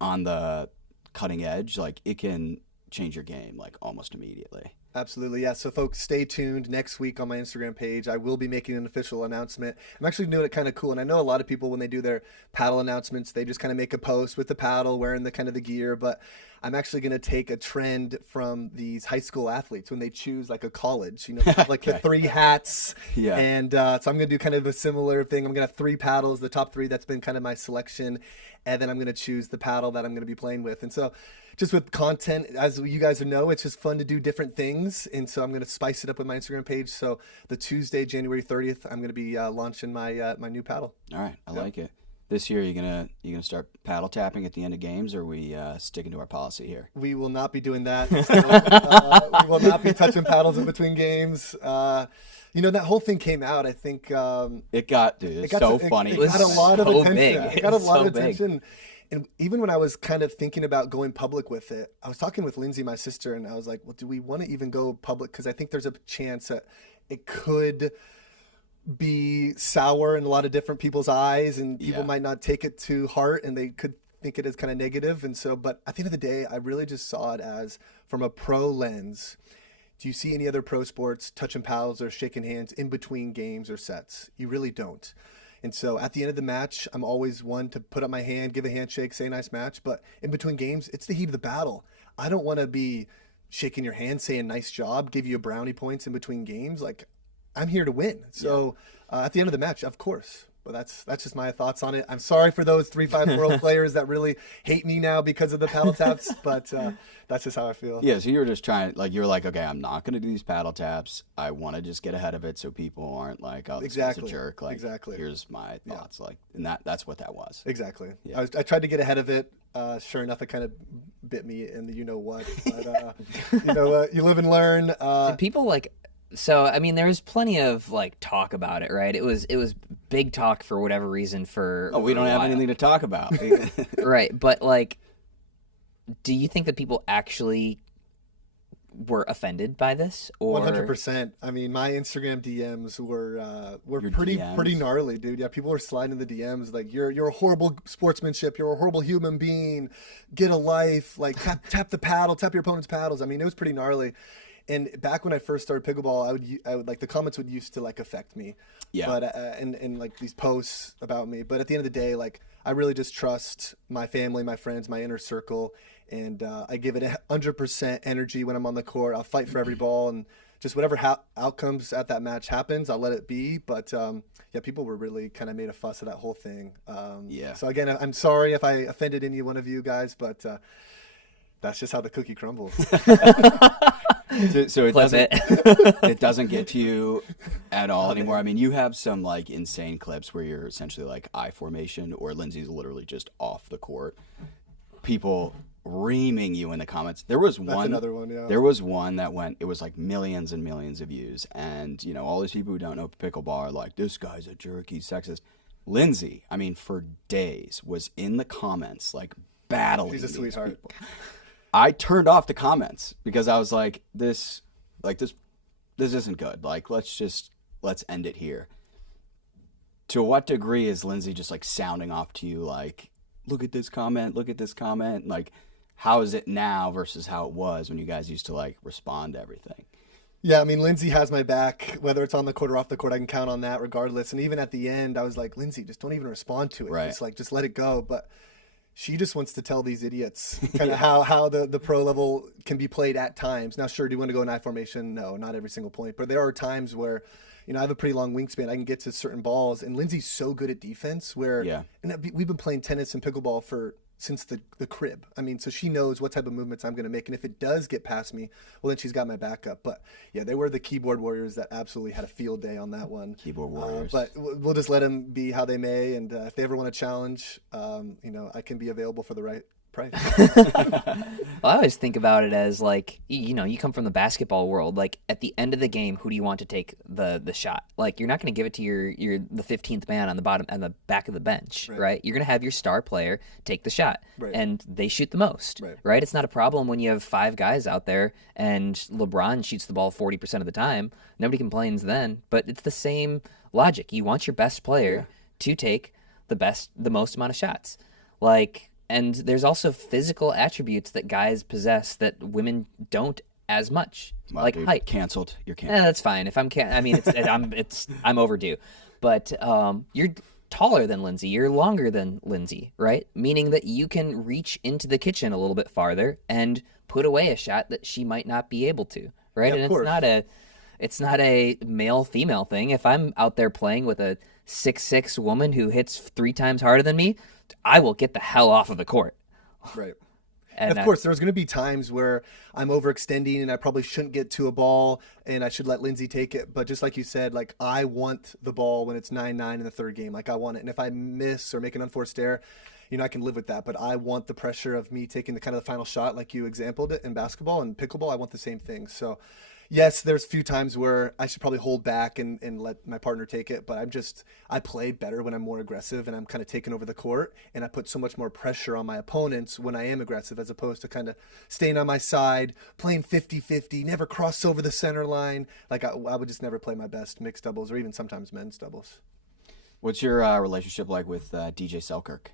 on the cutting edge, like it can change your game like almost immediately. Absolutely, yeah. So folks, stay tuned. Next week on my Instagram page, I will be making an official announcement. I'm actually doing it kind of cool, and I know a lot of people, when they do their paddle announcements, they just kind of make a post with the paddle, wearing the kind of the gear, but I'm actually going to take a trend from these high school athletes when they choose like a college, they have like the 3 hats. Yeah. And so I'm going to do kind of a similar thing. I'm going to have 3 paddles, the top 3, that's been kind of my selection. And then I'm going to choose the paddle that I'm going to be playing with. And so just with content, as you guys know, it's just fun to do different things. And so I'm going to spice it up with my Instagram page. So the Tuesday, January 30th, I'm going to be launching my my new paddle. All right. I like it. This year, you gonna start paddle tapping at the end of games, or are we sticking to our policy here? We will not be doing that. So, we will not be touching paddles in between games. That whole thing came out, I think. It got so funny. It got a lot of attention. Big. It got a lot of Big. attention. And even when I was kind of thinking about going public with it, I was talking with Lindsay, my sister, and I was like, well, do we want to even go public? Because I think there's a chance that it could be sour in a lot of different people's eyes, and people might not take it to heart, and they could think it is kind of negative. And so, but at the end of the day, I really just saw it as from a pro lens. Do you see any other pro sports touching paddles or shaking hands in between games or sets? You really don't. And so at the end of the match, I'm always one to put up my hand, give a handshake, say nice match. But in between games, it's the heat of the battle. I don't want to be shaking your hand, saying nice job, give you a brownie points in between games. Like, I'm here to win. So at the end of the match, of course. But that's just my thoughts on it. I'm sorry for those 3-5 world players that really hate me now because of the paddle taps, but that's just how I feel. Yeah, so you were just trying, like, you're like, okay, I'm not going to do these paddle taps. I want to just get ahead of it so people aren't like, oh, this guy's a jerk. Like, here's my thoughts. Like, and that's what that was. Exactly. Yeah. I tried to get ahead of it. Sure enough, it kind of bit me in the you-know-what. But, you live and learn. Did people, like... So, I mean, there was plenty of, like, talk about it, right? It was big talk for whatever reason for we don't have anything to talk about. Right, but, like, do you think that people actually were offended by this? Or 100%. I mean, my Instagram DMs were pretty gnarly, dude. Yeah, people were sliding the DMs like, you're a horrible sportsmanship. You're a horrible human being. Get a life. Like, tap the paddle. Tap your opponent's paddles. I mean, it was pretty gnarly. And back when I first started pickleball, I would like the comments would used to like affect me, but and like these posts about me. But at the end of the day, like I really just trust my family, my friends, my inner circle, and I give it 100% energy when I'm on the court. I'll fight for every ball, and just whatever outcomes at that match happens, I'll let it be. But people were really kind of made a fuss of that whole thing. So again, I'm sorry if I offended any one of you guys, but that's just how the cookie crumbles. So it doesn't get to you at all anymore. I mean, you have some like insane clips where you're essentially like I formation, or Lindsay's literally just off the court. People reaming you in the comments. There was one. That's another one. Yeah. There was one that went. It was like millions and millions of views, and all these people who don't know pickleball are like, this guy's a jerk. He's sexist. Lindsay, I mean, for days was in the comments like battling. She's a sweetheart. People. I turned off the comments because I was like, this isn't good. Like, let's end it here. To what degree is Lindsay just like sounding off to you like, look at this comment, like, how is it now versus how it was when you guys used to like respond to everything? Yeah, I mean, Lindsay has my back, whether it's on the court or off the court. I can count on that regardless. And even at the end, I was like, Lindsay, just don't even respond to it. Right. Just let it go. But she just wants to tell these idiots kind of how the pro level can be played at times. Now, sure, do you want to go in I formation? No, not every single point. But there are times where, I have a pretty long wingspan. I can get to certain balls. And Lindsay's so good at defense where and we've been playing tennis and pickleball since the crib. I mean, so she knows what type of movements I'm going to make. And if it does get past me, well, then she's got my backup. But, yeah, they were the keyboard warriors that absolutely had a field day on that one. Keyboard warriors. But we'll just let them be how they may. And if they ever want to challenge, I can be available for the right price. Well, I always think about it as like, you come from the basketball world. Like at the end of the game, who do you want to take the shot? Like you're not going to give it to the 15th man on the back of the bench, right? You're going to have your star player take the shot, and they shoot the most, right? It's not a problem when you have 5 guys out there and LeBron shoots the ball 40% of the time. Nobody complains then, but it's the same logic. You want your best player to take the most amount of shots, like. And there's also physical attributes that guys possess that women don't as much, like dude, height. Canceled. You're canceled. That's fine. If I'm I'm overdue, but you're taller than Lindsay. You're longer than Lindsay, right? Meaning that you can reach into the kitchen a little bit farther and put away a shot that she might not be able to, right? Yeah, and it's not a male female thing. If I'm out there playing with a 6'6" woman who hits 3 times harder than me, I will get the hell off of the court. Right. And of course, there's going to be times where I'm overextending and I probably shouldn't get to a ball and I should let Lindsay take it. But just like you said, like I want the ball when it's 9-9 in the third game. Like I want it. And if I miss or make an unforced error, I can live with that. But I want the pressure of me taking the kind of the final shot like you exampled it in basketball and pickleball. I want the same thing. So yes, there's a few times where I should probably hold back and let my partner take it, but I play better when I'm more aggressive and I'm kind of taking over the court, and I put so much more pressure on my opponents when I am aggressive as opposed to kind of staying on my side, playing 50-50, never cross over the center line. Like I would just never play my best mixed doubles or even sometimes men's doubles. What's your relationship like with DJ Selkirk?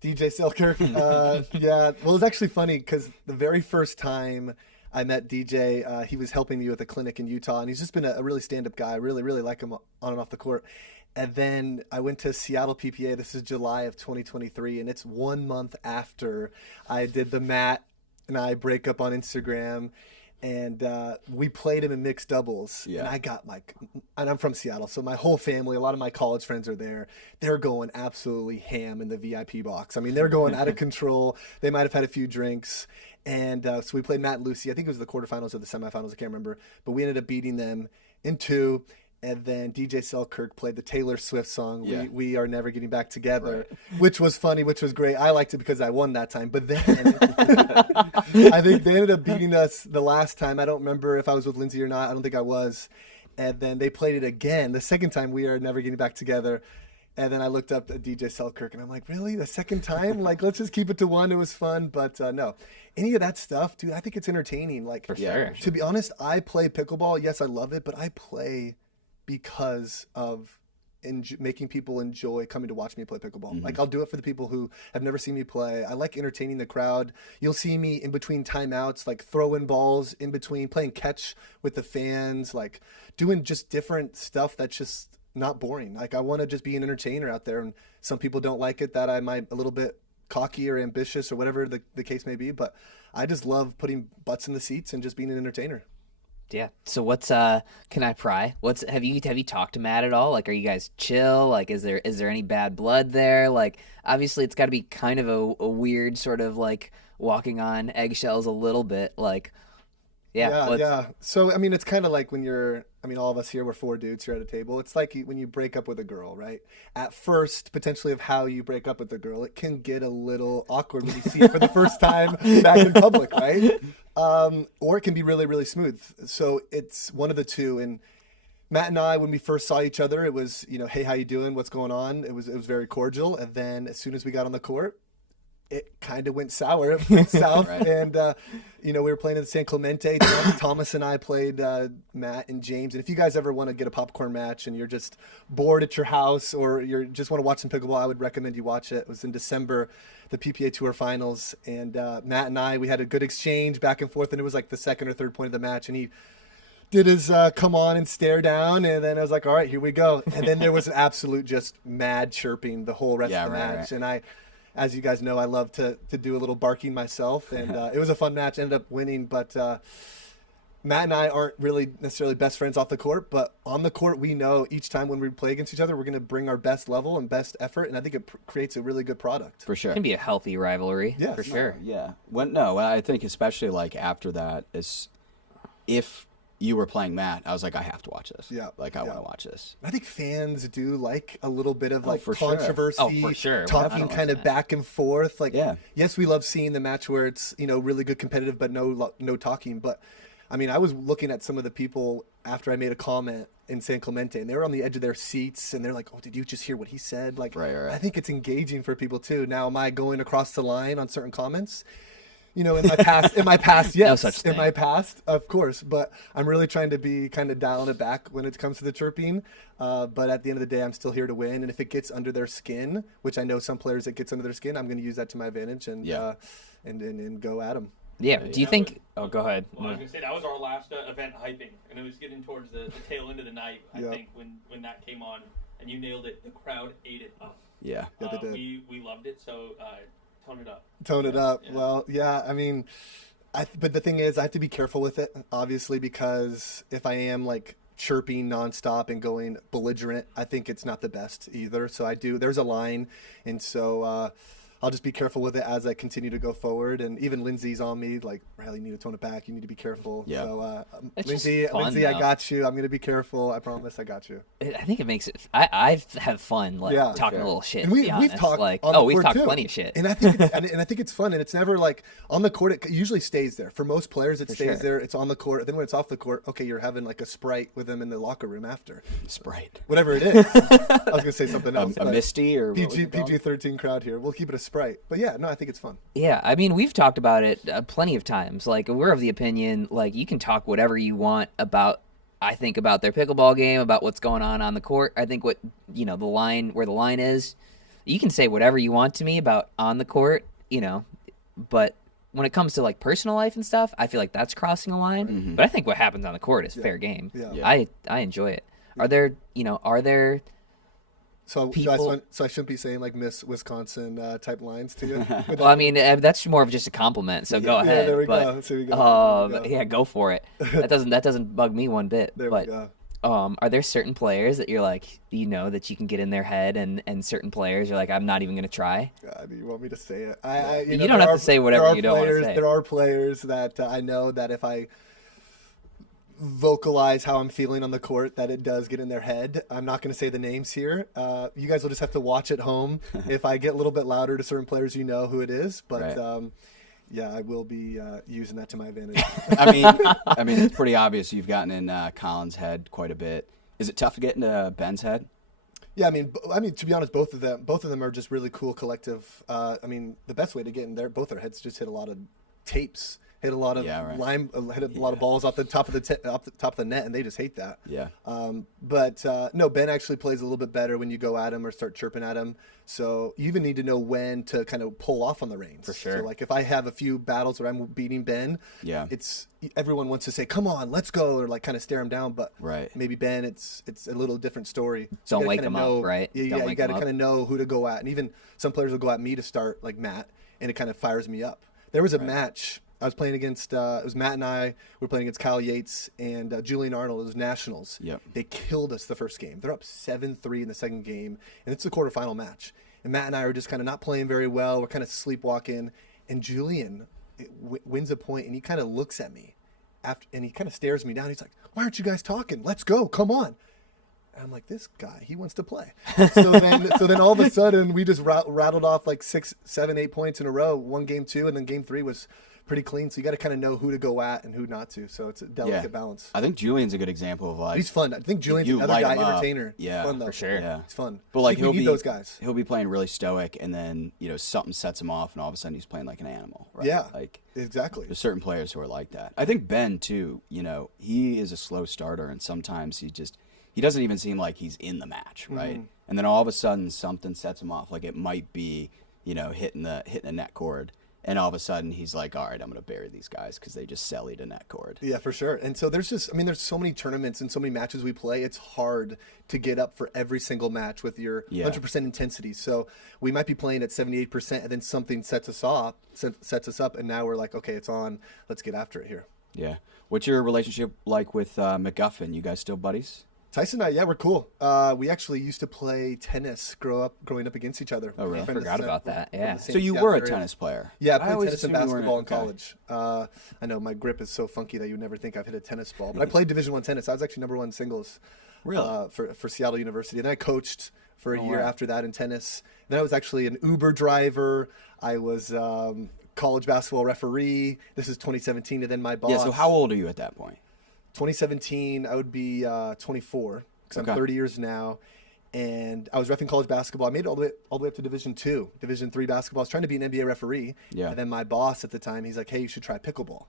DJ Selkirk? Yeah, well, it's actually funny because the very first time I met DJ. He was helping me with a clinic in Utah, and he's just been a really stand-up guy. I really, really like him on and off the court. And then I went to Seattle PPA. This is July of 2023, and it's 1 month after I did the Matt and I breakup on Instagram. And we played him in mixed doubles. Yeah. And I got and I'm from Seattle, so my whole family, a lot of my college friends are there. They're going absolutely ham in the VIP box. I mean, they're going out of control. They might have had a few drinks. And so we played Matt and Lucy. I think it was the quarterfinals or the semifinals. I can't remember. But we ended up beating them in 2. And then DJ Selkirk played the Taylor Swift song, Yeah. we Are Never Getting Back Together, which was funny, which was great. I liked it because I won that time. But then I think they ended up beating us the last time. I don't remember if I was with Lindsay or not. I don't think I was. And then they played it again. The second time, We Are Never Getting Back Together. And then I looked up at DJ Selkirk, and I'm like, really? The second time? Like, let's just keep it to 1. It was fun. But no, any of that stuff, dude, I think it's entertaining. Like, For sure. To be honest, I play pickleball. Yes, I love it, but I play because of making people enjoy coming to watch me play pickleball. Like, I'll do it for the people who have never seen me play. I like entertaining the crowd. You'll see me in between timeouts, like throwing balls in between, playing catch with the fans, like doing just different stuff that's just not boring. Like, I want to just be an entertainer out there, and some people don't like it that I might a little bit cocky or ambitious or whatever the case may be, but I just love putting butts in the seats and just being an entertainer. Yeah. So what's can I pry? Have you talked to Matt at all? Like, are you guys chill? Like, is there any bad blood there? Like, obviously it's got to be kind of a weird sort of like walking on eggshells a little bit. Like, yeah. So I mean, it's kind of like when all of us here, we're 4 dudes here at a table. It's like when you break up with a girl, right? At first, potentially of how you break up with a girl, it can get a little awkward when you see it for the first time back in public, right? Or it can be really, really smooth. So it's one of the two. And Matt and I, when we first saw each other, it was, hey, how you doing? What's going on? It was very cordial. And then as soon as we got on the court, it kind of went sour. It went south. Right. And, we were playing at the San Clemente. Thomas and I played Matt and James. And if you guys ever want to get a popcorn match and you're just bored at your house or you just want to watch some pickleball, I would recommend you watch it. It was in December, the PPA Tour Finals. And Matt and I, we had a good exchange back and forth. And it was like the second or third point of the match. And he did his come on and stare down. And then I was like, all right, here we go. And then there was an absolute just mad chirping the whole rest of the match. Right. And as you guys know, I love to do a little barking myself, and it was a fun match. Ended up winning, but Matt and I aren't really necessarily best friends off the court, but on the court, we know each time when we play against each other, we're going to bring our best level and best effort, and I think it creates a really good product. For sure. It can be a healthy rivalry. Yes. For sure. Yeah. I think especially like after that is if you were playing Matt, I was like, I have to watch this. Yeah. Like, I want to watch this. I think fans do like a little bit of like for sure. controversy, Oh, for sure. talking kind of back and forth. Like, Yeah. yes, we love seeing the match where it's, really good competitive, but no talking. But I mean, I was looking at some of the people after I made a comment in San Clemente, and they were on the edge of their seats, and they're like, oh, did you just hear what he said? Like, Right. I think it's engaging for people too. Now, am I going across the line on certain comments? In my past, yes. No such thing. In my past, of course. But I'm really trying to be kind of dialing it back when it comes to the chirping. But at the end of the day, I'm still here to win. And if it gets under their skin, which I know some players, it gets under their skin, I'm going to use that to my advantage and and go at them. Yeah. Do you think? Oh, go ahead. Well, I was going to say, that was our last event hyping, and it was getting towards the tail end of the night, I think, when that came on, and you nailed it. The crowd ate it up. Yeah. Yeah, they did. We loved it, so tone it up. Tone it up. Yeah. Well, yeah, I mean, but the thing is, I have to be careful with it, obviously, because if I am like chirping nonstop and going belligerent, I think it's not the best either. So there's a line. And so, I'll just be careful with it as I continue to go forward. And even Lindsay's on me, like, Riley, you need to tone it back. You need to be careful. Yeah. So, It's Lindsay, just fun, I though. got you. I'm going to be careful. I promise I got you. I think it makes it. I have fun talking a little shit. And to be honest. we've talked like, on the we've court talked too. plenty of shit. And I think and I think it's fun, and it's never like on the court. It usually stays there. For most players, it stays sure. there. It's on the court. Then when it's off the court, okay, you're having like a Sprite with them in the locker room after. Sprite. Whatever it is. I was gonna say something else. A but Misty or what was it called? PG-13 crowd here. We'll keep it a Sprite. But yeah, no, I think it's fun. Yeah, I mean, we've talked about it plenty of times. Like, we're of the opinion, like, you can talk whatever you want about, I think, about their pickleball game, about what's going on the court. I think where the line is, you can say whatever you want to me about on the court, but when it comes to, like, personal life and stuff, I feel like that's crossing a line. Mm-hmm. But I think what happens on the court is fair game. Yeah. Yeah. I enjoy it. Are there So people. I shouldn't be saying like Miss Wisconsin type lines to you. Well, I mean, that's more of just a compliment. So go ahead. There we but, go. There we go. Yeah, go for it. That doesn't bug me one bit. There but, we go. Are there certain players that you're like, that you can get in their head, and certain players you're like, I'm not even gonna try? God, do you want me to say it? You don't have to say whatever you don't want to say. There are players that I know that if I vocalize how I'm feeling on the court, that it does get in their head. I'm not going to say the names here. You guys will just have to watch at home. If I get a little bit louder to certain players, you know who it is. But Right. yeah, I will be using that to my advantage. I mean, it's pretty obvious you've gotten in Colin's head quite a bit. Is it tough to get into Ben's head? Yeah, I mean, to be honest, both of them are just really cool collective. I mean, the best way to get in there, both their heads just hit a lot of tapes, hit a lot of hit a lot of balls off the top of the net, and they just hate that. Yeah. But no, Ben actually plays a little bit better when you go at him or start chirping at him. So you even need to know when to kind of pull off on the reins. For sure. So like if I have a few battles where I'm beating Ben, it's everyone wants to say, "Come on, let's go," or like kind of stare him down. But maybe Ben, it's a little different story. So don't wake him up, right? Yeah, you got to kind of know who to go at, and even some players will go at me to start, like Matt, and it kind of fires me up. There was a match. I was playing against, it was Matt and I, we were playing against Kyle Yates and Julian Arnold. It was Nationals. Yep. They killed us the first game. They're up 7-3 in the second game, and it's the quarterfinal match. And Matt and I are just kind of not playing very well. We're kind of sleepwalking. And Julian wins a point, and he kind of looks at me, and he kind of stares me down. He's like, "Why aren't you guys talking? Let's go. Come on." And I'm like, this guy, he wants to play. So then all of a sudden, we just rattled off like 6, 7, 8 points in a row. Won game 2, and then game 3 was pretty clean. So you got to kind of know who to go at and who not to. So it's a delicate balance. I think Julian's a good example of like. He's fun. I think Julian's another guy, entertainer. Yeah, he's fun, though. for sure. Yeah. He's fun. But like we need those guys. He'll be playing really stoic, and then something sets him off, and all of a sudden he's playing like an animal. Right? Yeah, like exactly. There's certain players who are like that. I think Ben too. He is a slow starter, and sometimes he doesn't even seem like he's in the match, right? Mm-hmm. And then all of a sudden something sets him off. Like it might be, hitting the net cord. And all of a sudden he's like, all right, I'm going to bury these guys because they just sellied a net cord. Yeah, for sure. And so there's so many tournaments and so many matches we play. It's hard to get up for every single match with your 100% intensity. So we might be playing at 78% and then something sets us up, and now we're like, okay, it's on. Let's get after it here. Yeah. What's your relationship like with McGuffin? You guys still buddies? Tyson and I, yeah, we're cool. We actually used to play tennis growing up against each other. Oh, really? I forgot about that. Yeah. So you were a tennis player? Yeah, I played tennis and assumed you basketball in weren't. college. I know my grip is so funky that you would never think I've hit a tennis ball. But I played Division I tennis. I was actually #1 singles for Seattle University. And then I coached for a year after that in tennis. Then I was actually an Uber driver. I was college basketball referee. This is 2017. And then my boss. Yeah, so how old are you at that point? 2017, I would be 24 because I'm 30 years now, and I was reffing college basketball. I made it all the way up to Division II, Division III basketball. I was trying to be an NBA referee, and then my boss at the time, he's like, "Hey, you should try pickleball."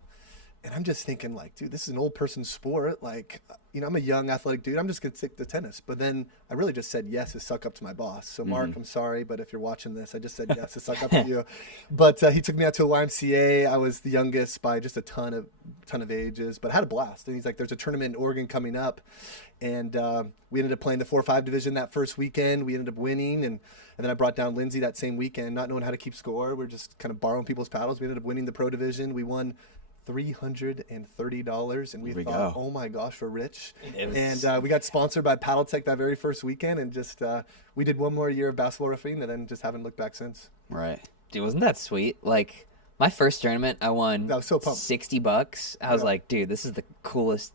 And I'm just thinking, like, dude, this is an old person sport. Like, I'm a young athletic dude. I'm just gonna stick to tennis. But then I really just said yes to suck up to my boss. So Mark, I'm sorry, but if you're watching this, I just said yes to suck up to you. But he took me out to a YMCA. I was the youngest by just a ton of ages, but I had a blast. And he's like, "There's a tournament in Oregon coming up," and we ended up playing the 4-5 division that first weekend. We ended up winning, and then I brought down Lindsay that same weekend, not knowing how to keep score. We're just kind of borrowing people's paddles. We ended up winning the pro division. We won $330, and we thought, oh my gosh, we're rich. And we got sponsored by Paddle Tech that very first weekend, and just we did one more year of basketball refereeing, and then just haven't looked back since. Right. Dude, wasn't that sweet? Like, my first tournament, I won I was so pumped. $60. I was like, dude, this is the coolest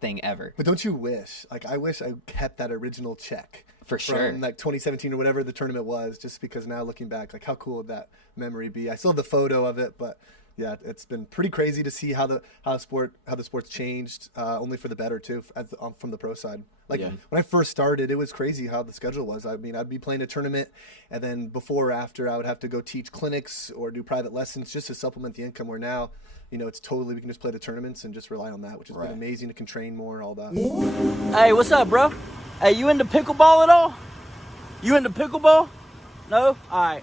thing ever. But don't you wish? Like, I wish I kept that original check. For sure. From like 2017 or whatever the tournament was, just because now looking back, like, how cool would that memory be? I still have the photo of it, but yeah, it's been pretty crazy to see how the sport's changed, only for the better too, from the pro side. Like when I first started, it was crazy how the schedule was. I mean, I'd be playing a tournament, and then before or after, I would have to go teach clinics or do private lessons just to supplement the income. Where now, it's totally, we can just play the tournurnaments and just rely on that, which has been amazing. To can train more, all that. Hey, what's up, bro? Hey, you into pickleball at all? You into pickleball? No? All right.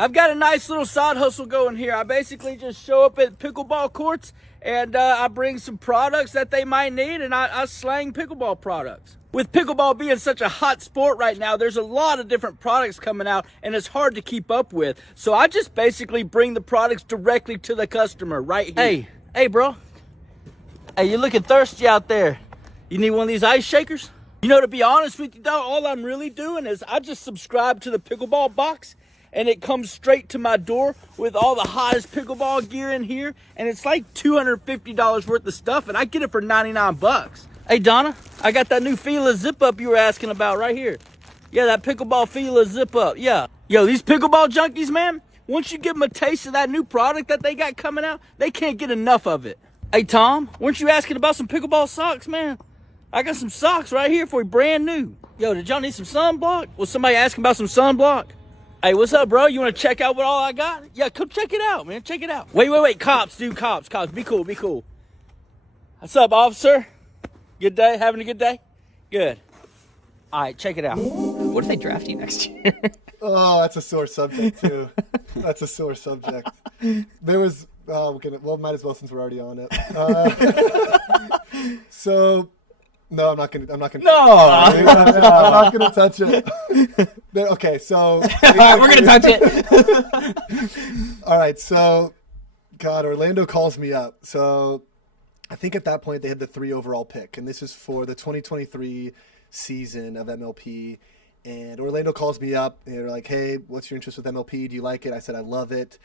I've got a nice little side hustle going here. I basically just show up at pickleball courts and I bring some products that they might need, and I slang pickleball products. With pickleball being such a hot sport right now, there's a lot of different products coming out, and it's hard to keep up with. So I just basically bring the products directly to the customer right here. Hey, bro. Hey, you're looking thirsty out there. You need one of these ice shakers? You know, to be honest with you, though, all I'm really doing is I just subscribe to the pickleball box, and it comes straight to my door with all the hottest pickleball gear in here, and it's like $250 worth of stuff, and I get it for 99 bucks. Hey, Donna, I got that new Fila zip-up you were asking about right here. Yeah, that pickleball Fila zip-up, yeah. Yo, these pickleball junkies, man, once you give them a taste of that new product that they got coming out, they can't get enough of it. Hey, Tom, weren't you asking about some pickleball socks, man? I got some socks right here for you, brand new. Yo, did y'all need some sunblock? Was somebody asking about some sunblock? Hey, what's up, bro? You want to check out what all I got? Yeah, come check it out, man. Check it out. Wait. Cops, dude. Cops. Be cool. What's up, officer? Good day? Having a good day? Good. All right, check it out. What if they draft you next year? Oh, that's a sore subject, too. That's a sore subject. There was... might as well since we're already on it. So... No, I'm not gonna. I'm not gonna touch it. Okay, so All right, we're gonna touch it. All right, so God, Orlando calls me up. So I think at that point they had the 3 overall pick, and this is for the 2023 season of MLP. And Orlando calls me up, and they're like, "Hey, what's your interest with MLP? Do you like it?" I said, "I love it."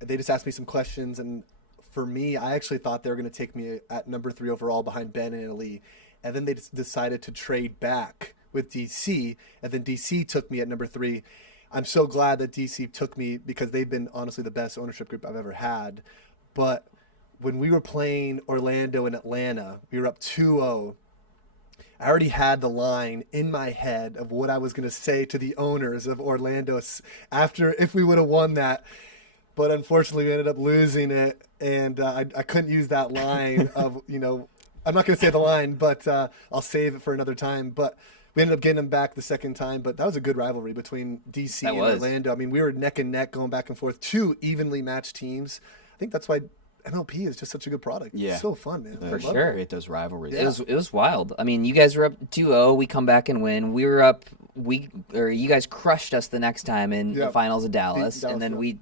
They just asked me some questions, and for me, I actually thought they were going to take me at number 3 overall behind Ben and Ali. And then they decided to trade back with DC, and then DC took me at number 3. I'm so glad that DC took me because they've been honestly the best ownership group I've ever had. But when we were playing Orlando and Atlanta, we were up 2-0. I already had the line in my head of what I was going to say to the owners of Orlando after if we would have won that. But unfortunately, we ended up losing it, and I couldn't use that line of, I'm not going to say the line, but I'll save it for another time. But we ended up getting them back the second time. But that was a good rivalry between DC and Orlando. I mean, we were neck and neck going back and forth, 2 evenly matched teams. I think that's why MLP is just such a good product. Yeah. It's so fun, man. For sure. Create those rivalries. Yeah. It was wild. I mean, you guys were up 2-0. We come back and win. We were up. You guys crushed us the next time in the finals of Dallas, and then we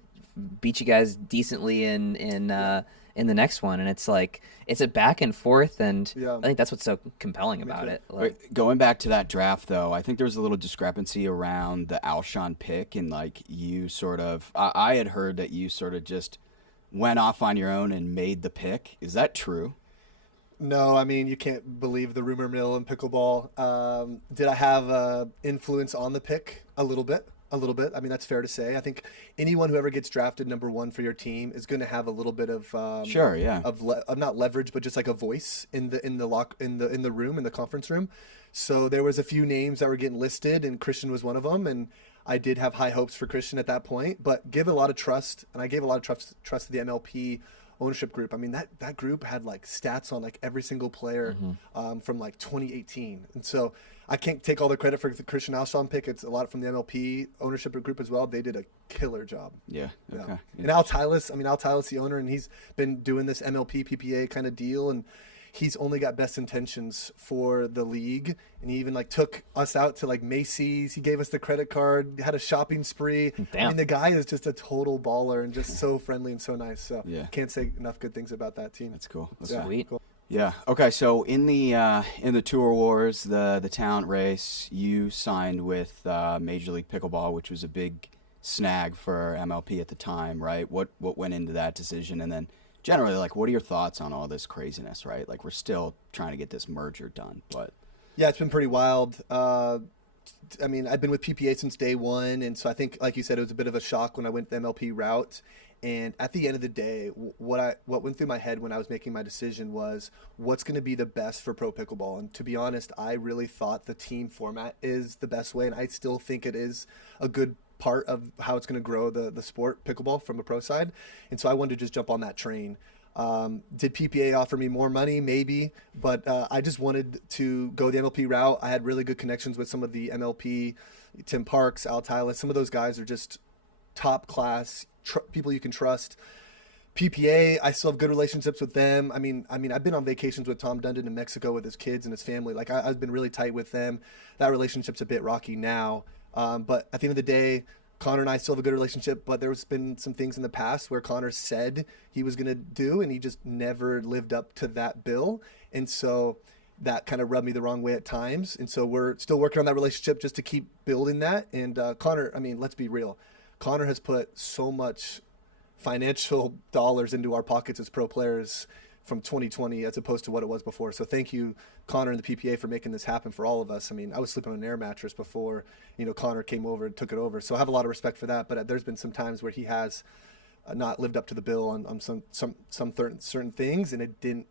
beat you guys decently in the next one. And it's like it's a back and forth, and I think that's what's so compelling about it. Like, going back to that draft, though, I think there was a little discrepancy around the Alshon pick, and like you sort of, I had heard that you sort of just went off on your own and made the pick. Is that true? No, I mean, you can't believe the rumor mill in pickleball. Did I have influence on the pick? A little bit. I mean, that's fair to say. I think anyone who ever gets drafted number 1 for your team is going to have a little bit of of not leverage, but just like a voice in the room, in the conference room. So there was a few names that were getting listed, and Christian was one of them. And I did have high hopes for Christian at that point, but give a lot of trust, and I gave a lot of trust to the MLP ownership group. I mean, that group had like stats on like every single player from like 2018, and so I can't take all the credit for the Christian Alshon pick. It's a lot from the MLP ownership group as well. They did a killer job. Yeah. Okay. And Altaf, the owner, and he's been doing this MLP PPA kind of deal, and he's only got best intentions for the league. And he even like took us out to like Macy's. He gave us the credit card, had a shopping spree. Damn. I mean, the guy is just a total baller and just so friendly and so nice. So can't say enough good things about that team. That's cool. That's sweet. Cool. Yeah. Okay. So in the Tour Wars, the talent race, you signed with Major League Pickleball, which was a big snag for MLP at the time, right? What went into that decision, and then generally, like, what are your thoughts on all this craziness, right? Like, we're still trying to get this merger done, but yeah, it's been pretty wild. I mean, I've been with PPA since day one, and so I think, like you said, it was a bit of a shock when I went the MLP route. And at the end of the day, what went through my head when I was making my decision was what's going to be the best for pro pickleball. And to be honest, I really thought the team format is the best way, and I still think it is a good part of how it's going to grow the sport pickleball from a pro side. And so I wanted to just jump on that train. Did PPA offer me more money? Maybe, but I just wanted to go the MLP route. I had really good connections with some of the MLP, Tim Parks, Al Tyler. Some of those guys are just top class people you can trust. PPA, I still have good relationships with them. I mean, I've been on vacations with Tom Dundon in Mexico with his kids and his family. Like, I've been really tight with them. That relationship's a bit rocky now. But at the end of the day, Connor and I still have a good relationship, but there's been some things in the past where Connor said he was going to do, and he just never lived up to that bill. And so that kind of rubbed me the wrong way at times. And so we're still working on that relationship just to keep building that. And Connor, I mean, let's be real. Connor has put so much financial dollars into our pockets as pro players from 2020 as opposed to what it was before. So thank you, Connor and the PPA, for making this happen for all of us. I mean, I was sleeping on an air mattress before, Connor came over and took it over. So I have a lot of respect for that. But there's been some times where he has not lived up to the bill on some certain things, and it didn't,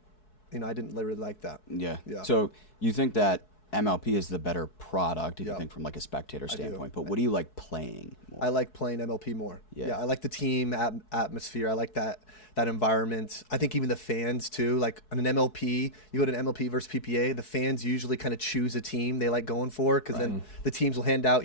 I didn't really like that. Yeah. Yeah. So you think that MLP is the better product, if you think from like a spectator standpoint, but what do you like playing more? I like playing MLP more. Yeah. I like the team atmosphere. I like that environment. I think even the fans too. Like on an MLP, you go to an MLP versus PPA, the fans usually kind of choose a team they like going for, because then the teams will hand out,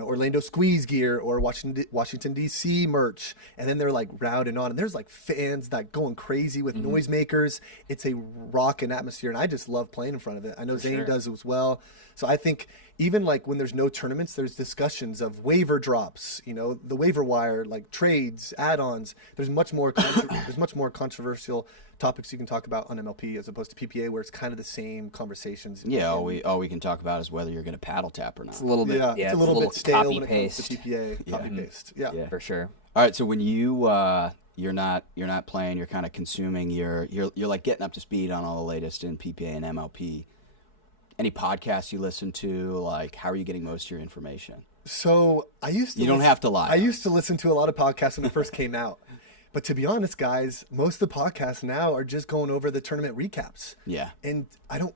Orlando Squeeze gear or Washington D.C. merch, and then they're like rounding on, and there's like fans that going crazy with noisemakers. It's a rockin' atmosphere, and I just love playing in front of it. I know Zane does as well. So I think even like when there's no tournaments, there's discussions of waiver drops, the waiver wire, like trades, add-ons. There's much more controversial topics you can talk about on MLP as opposed to PPA, where it's kind of the same conversations. Yeah, all we can talk about is whether you're going to paddle tap or not. It's a little bit, it's a little bit stale when it comes copy-paste. to PPA, copy-paste. Yeah. For sure. All right, so when you're not playing, you're kind of consuming, you're like getting up to speed on all the latest in PPA and MLP. Any podcasts you listen to? Like, how are you getting most of your information? So I used to. You don't have to lie. I used to listen to a lot of podcasts when they first came out, but to be honest, guys, most of the podcasts now are just going over the tournament recaps. Yeah. And I don't.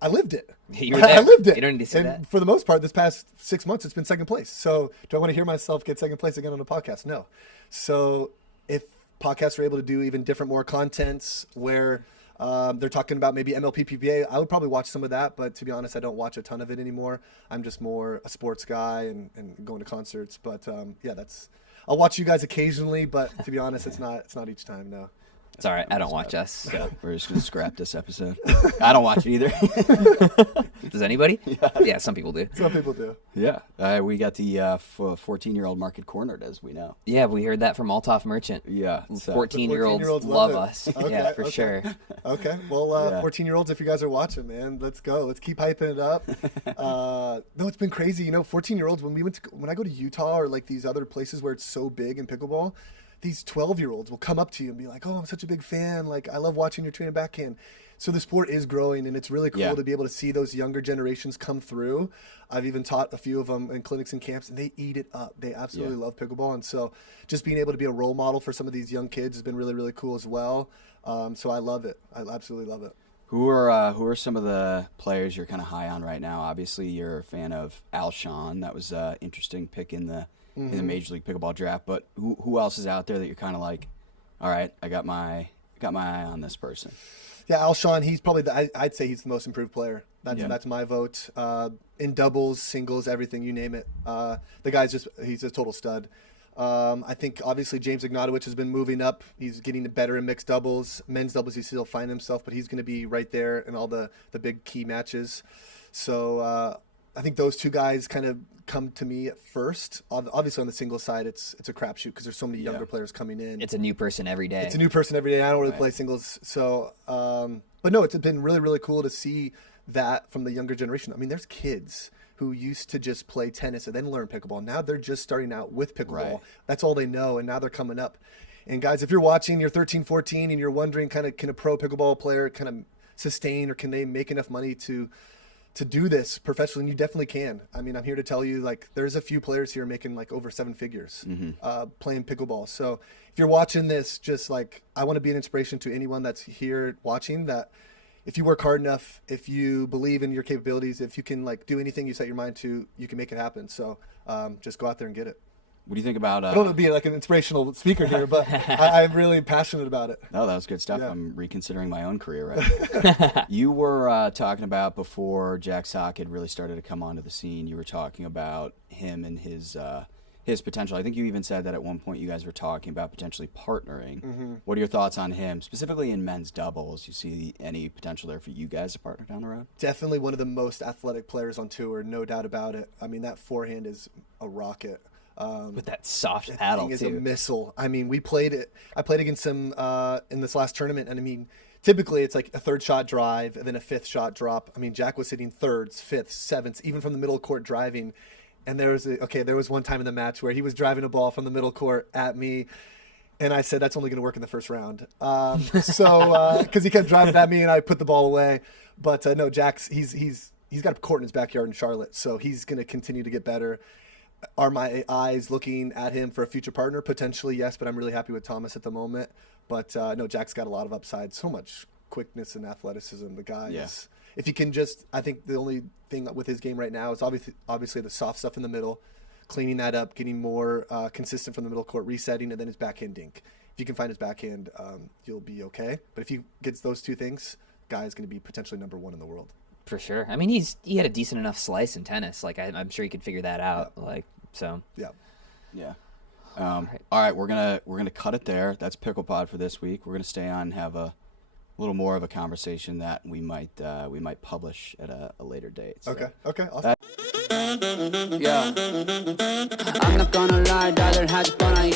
I lived it. You were there. I lived it. You don't need to say and that. for the most part, this past 6 months, it's been second place. So do I want to hear myself get second place again on a podcast? No. So if podcasts are able to do even different, more contents where they're talking about maybe MLP PPA, I would probably watch some of that. But to be honest, I don't watch a ton of it anymore. I'm just more a sports guy and going to concerts. But I'll watch you guys occasionally. But to be honest, it's not each time. No. It's all right. I don't watch us. Yeah, we're just going to scrap this episode. I don't watch it either. Does anybody? Yeah, some people do. Some people do. Yeah. We got the 14-year-old market cornered, as we know. Yeah, we heard that from Altaf Merchant. Yeah. So, 14-year-olds love it. us. Okay, yeah, for okay. sure. Okay. Well, 14-year-olds, if you guys are watching, man, let's go. Let's keep hyping it up. No, it's been crazy. 14-year-olds, when I go to Utah or like these other places where it's so big in pickleball, these 12-year-olds will come up to you and be like, "Oh, I'm such a big fan. Like, I love watching your train and backhand." So the sport is growing, and it's really cool to be able to see those younger generations come through. I've even taught a few of them in clinics and camps, and they eat it up. They absolutely love pickleball, and so just being able to be a role model for some of these young kids has been really, really cool as well. So I love it. I absolutely love it. Who are some of the players you're kind of high on right now? Obviously, you're a fan of Alshon. That was an interesting pick in the Major League Pickleball Draft. But who else is out there that you're kind of like, all right, I got my eye on this person? Yeah, Alshon, he's probably I'd say he's the most improved player. That's my vote. In doubles, singles, everything, you name it. The guy's he's a total stud. I think obviously James Ignatowicz has been moving up. He's getting better in mixed doubles. Men's doubles, he's still finding himself, but he's going to be right there in all the big key matches. So I think those two guys kind of come to me at first. Obviously on the singles side, it's a crapshoot because there's so many younger players coming in. It's a new person every day. It's a new person every day. I don't really play singles. So, but no, it's been really, really cool to see that from the younger generation. I mean, there's kids who used to just play tennis and then learn pickleball. Now they're just starting out with pickleball. Right. That's all they know, and now they're coming up. And guys, if you're watching, you're 13, 14, and you're wondering kind of can a pro pickleball player kind of sustain or can they make enough money to do this professionally, and you definitely can. I mean, I'm here to tell you, like, there's a few players here making like over 7 figures playing pickleball. So if you're watching this, just like, I want to be an inspiration to anyone that's here watching, that if you work hard enough, if you believe in your capabilities, if you can like do anything you set your mind to, you can make it happen. So just go out there and get it. What do you think about? I don't want to be like an inspirational speaker here, but I'm really passionate about it. No, that was good stuff. Yeah. I'm reconsidering my own career right You were talking about before Jack Sock had really started to come onto the scene. You were talking about him and his his potential. I think you even said that at one point you guys were talking about potentially partnering. Mm-hmm. What are your thoughts on him, specifically in men's doubles? You see any potential there for you guys to partner down the road? Definitely one of the most athletic players on tour, no doubt about it. I mean, that forehand is a rocket. With that soft That paddle thing is too. a missile. I mean, we played it. I played against him in this last tournament, and I mean, typically it's like a third shot drive and then a fifth shot drop. I mean, Jack was hitting thirds, fifths, sevenths, even from the middle court driving. And there was one time in the match where he was driving a ball from the middle court at me, and I said that's only going to work in the first round. Because he kept driving at me, and I put the ball away. But no, Jack's he's got a court in his backyard in Charlotte, so he's going to continue to get better. Are my eyes looking at him for a future partner? Potentially, yes, but I'm really happy with Thomas at the moment. But no, Jack's got a lot of upside, so much quickness and athleticism. The guy is, if he can just, I think the only thing with his game right now is obviously the soft stuff in the middle, cleaning that up, getting more consistent from the middle court, resetting, and then his backhand dink. If you can find his backhand, you'll be okay. But if he gets those two things, guy is going to be potentially number one in the world. For sure. I mean, he had a decent enough slice in tennis. Like I'm sure he could figure that out. Like so. Yeah. Yeah. All right, we're gonna cut it there. That's PicklePod for this week. We're gonna stay on and have a little more of a conversation that we might publish at a later date. So. Okay. Awesome. Yeah. I'm not gonna lie, dollar has gonna